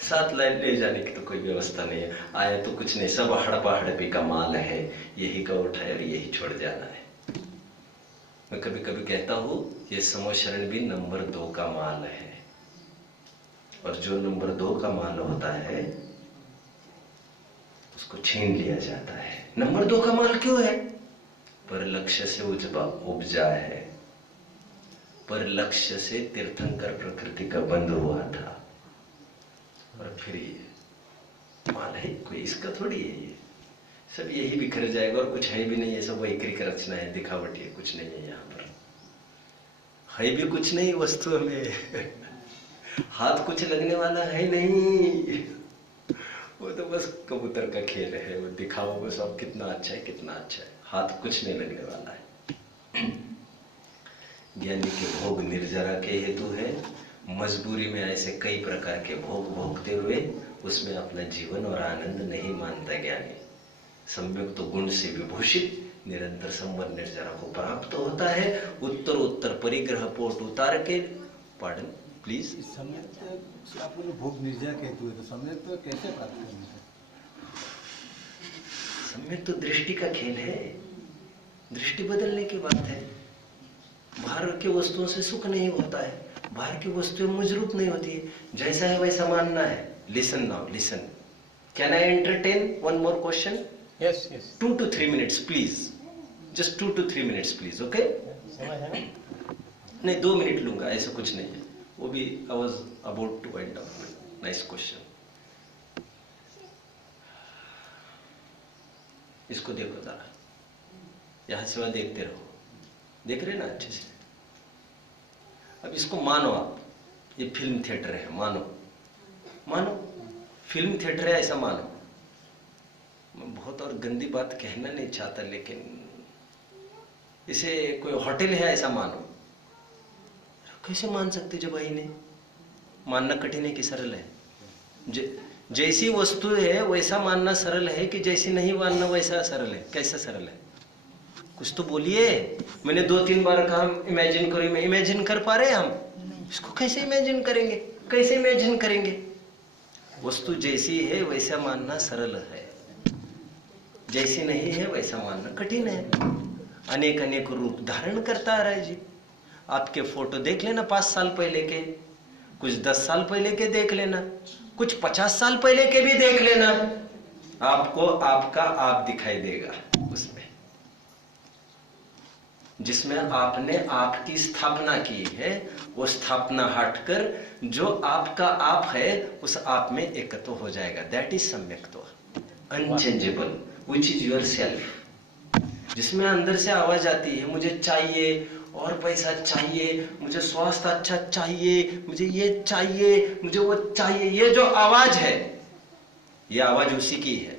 7 लाइन ले जाने की तो कोई व्यवस्था नहीं है। आया तो कुछ नहीं, सब हड़पा हड़पी का माल है, यही का उठाए और यही छोड़ जाना है। मैं कभी कभी कहता हूं ये समोशरण भी नंबर 2 का माल है, और जो नंबर 2 का माल होता है उसको छीन लिया जाता है। नंबर 2 का माल क्यों है? पर लक्ष्य से उपजा है, पर लक्ष्य से तीर्थंकर प्रकृति का बंध हुआ था, और फिर ये माल है कोई इसका थोड़ी है, ये सब यही बिखर जाएगा और कुछ है भी नहीं है, सब वैकृतिक रचना है, दिखावटी है, कुछ नहीं है। यहाँ पर है भी कुछ नहीं वस्तु में, हाथ कुछ लगने वाला है नहीं, वो तो बस कबूतर का खेल है, वो दिखाओ वो सब कितना अच्छा है, कितना अच्छा है, हाथ कुछ नहीं लगने वाला है। ज्ञानी के भोग निर्जरा के हेतु है, मजबूरी में ऐसे कई प्रकार के भोग भोगते हुए उसमें अपना जीवन और आनंद नहीं मानता ज्ञानी। सम्यक तो गुण से विभूषित निरंतर संवर निर्जरा को प्राप्त होता है, उत्तर उत्तर परिग्रह पोट उतार के। Pardon please. सम्यक आप लोग भोग निर्जरा कहते हुए, तो सम्यक तो कैसे प्राप्त करेंगे? सम्यक तो दृष्टि का खेल है, दृष्टि बदलने की बात है। बाहर की वस्तुओं से सुख नहीं होता है, बाहर की वस्तुएं मुजरूप नहीं होती है, जैसा है वैसा मानना है। Listen now, listen. Can I entertain one more question? Yes yes. 2 to 3 minutes please, just 2 to 3 minutes please, okay? समझ है ना? नहीं 2 मिनट लूंगा, ऐसा कुछ नहीं है, वो भी I was about to wind up. Nice question. इसको देखो जरा, यहां से वहां देखते रहो, देख रहे ना अच्छे से? अब इसको मानो आप, ये फिल्म थिएटर है, मानो मानो फिल्म थिएटर है, ऐसा मानो। मैं बहुत और गंदी बात कहना नहीं चाहता, लेकिन इसे कोई होटल है ऐसा मानो। कैसे मान सकते जब वही नहीं? मानना कठिन है कि सरल है? जैसी वस्तु है वैसा मानना सरल है कि जैसी नहीं मानना वैसा सरल है? कैसा सरल है? कुछ तो बोलिए। मैंने 2-3 बार कहा इमेजिन करो, मैं इमेजिन कर पा रहे हैं हम? इसको कैसे इमेजिन करेंगे? कैसे इमेजिन करेंगे? वस्तु जैसी है वैसा मानना सरल है, जैसी नहीं है वैसा मानना कठिन है। अनेक अनेक रूप धारण करता आ रहा है जी। आपके फोटो देख लेना 5 साल पहले के, कुछ 10 साल पहले के देख लेना, कुछ 50 साल पहले के भी देख लेना, आपको आपका आप दिखाई देगा उसमें, जिसमें आपने आपकी स्थापना की है। वो स्थापना हटकर जो आपका आप है उस आप में एकत्व हो जाएगा। दैट इज सम्यक्त्व, unchangeable, which is your self. जिसमें अंदर से आवाज आती है मुझे चाहिए और पैसा चाहिए, मुझे स्वास्थ्य अच्छा चाहिए, मुझे ये चाहिए, मुझे वो चाहिए, ये जो आवाज है ये आवाज उसी की है,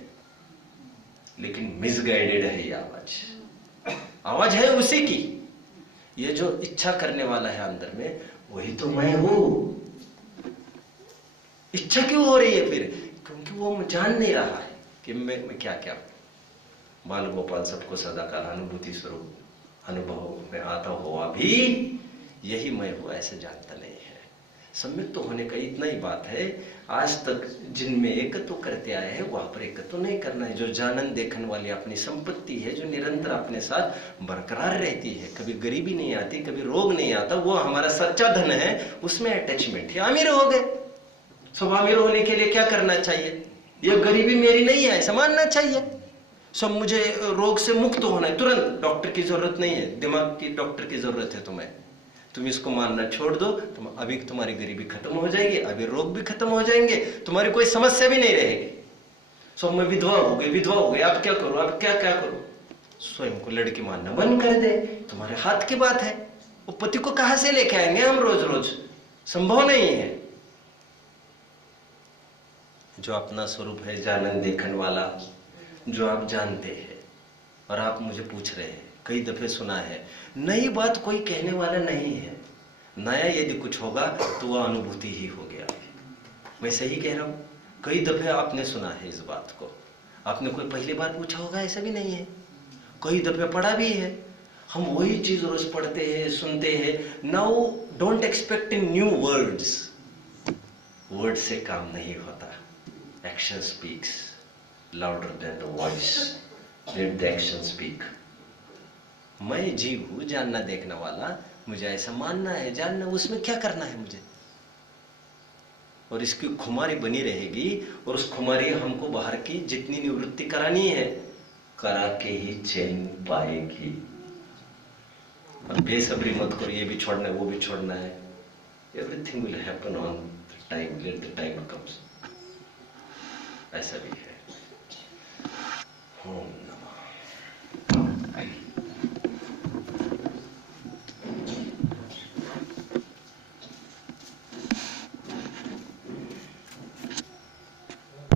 लेकिन मिसगाइडेड है ये आवाज। आवाज है उसी की, ये जो इच्छा करने वाला है अंदर में वही तो मैं हूं। इच्छा क्यों हो रही है फिर? क्योंकि वो जान नहीं रहा है कि मैं क्या क्या। बाल गोपाल सबको सदा काल अनुभूति स्वरूप अनुभव में आता हुआ भी यही मैं हूं ऐसे जानता नहीं है। सम्यक तो होने का इतना ही बात है। आज तक जिनमें एकत्व करते आए हैं वहां पर एकत्व नहीं करना है। जो जानन देखने वाली अपनी संपत्ति है, जो निरंतर अपने साथ बरकरार रहती है, कभी गरीबी नहीं आती, कभी रोग नहीं आता, वो हमारा सच्चा धन है, उसमें अटैचमेंट है। अमीर हो गए, सब अमीर होने के लिए क्या करना चाहिए? ये गरीबी मेरी नहीं है ऐसा मानना चाहिए। सब मुझे रोग से मुक्त होना है, तुरंत डॉक्टर की जरूरत नहीं है, दिमाग की डॉक्टर की जरूरत है तुम्हें। तुम इसको मानना छोड़ दो, तुम अभी तुम्हारी गरीबी खत्म हो जाएगी, अभी रोग भी खत्म हो जाएंगे, तुम्हारी कोई समस्या भी नहीं रहेगी। सब मैं विधवा हो गई, विधवा हो गई, आप क्या करो, आप क्या क्या करो? स्वयं को लड़की मानना बंद कर दे, तुम्हारे हाथ की बात है। वो पति को कहां से लेके आएंगे हम रोज रोज? संभव नहीं है। जो अपना स्वरूप है जानन देखने वाला, जो आप जानते हैं और आप मुझे पूछ रहे हैं, कई दफे सुना है, नई बात कोई कहने वाला नहीं है। नया यदि कुछ होगा तो वह अनुभूति ही हो गया। मैं सही कह रहा हूं? कई दफे आपने सुना है इस बात को, आपने कोई पहली बार पूछा होगा ऐसा भी नहीं है, कई दफे पढ़ा भी है। हम वही चीज रोज पढ़ते हैं, सुनते हैं। Now don't expect in new words. Word से काम नहीं होता, action speaks louder than the voice. Let the action speak. मैं जीव हूं, जानना देखने वाला, मुझे ऐसा मानना है, जानना, उसमें क्या करना है मुझे। और इसकी खुमारी बनी रहेगी, और उस खुमारी हमको बाहर की जितनी निवृत्ति करानी है करा के ही चैन पाएगी। अब बेसब्री मत करो, ये भी छोड़ना है, वो भी छोड़ना है। Everything will happen on the time, let the time comes. ऐसा भी है।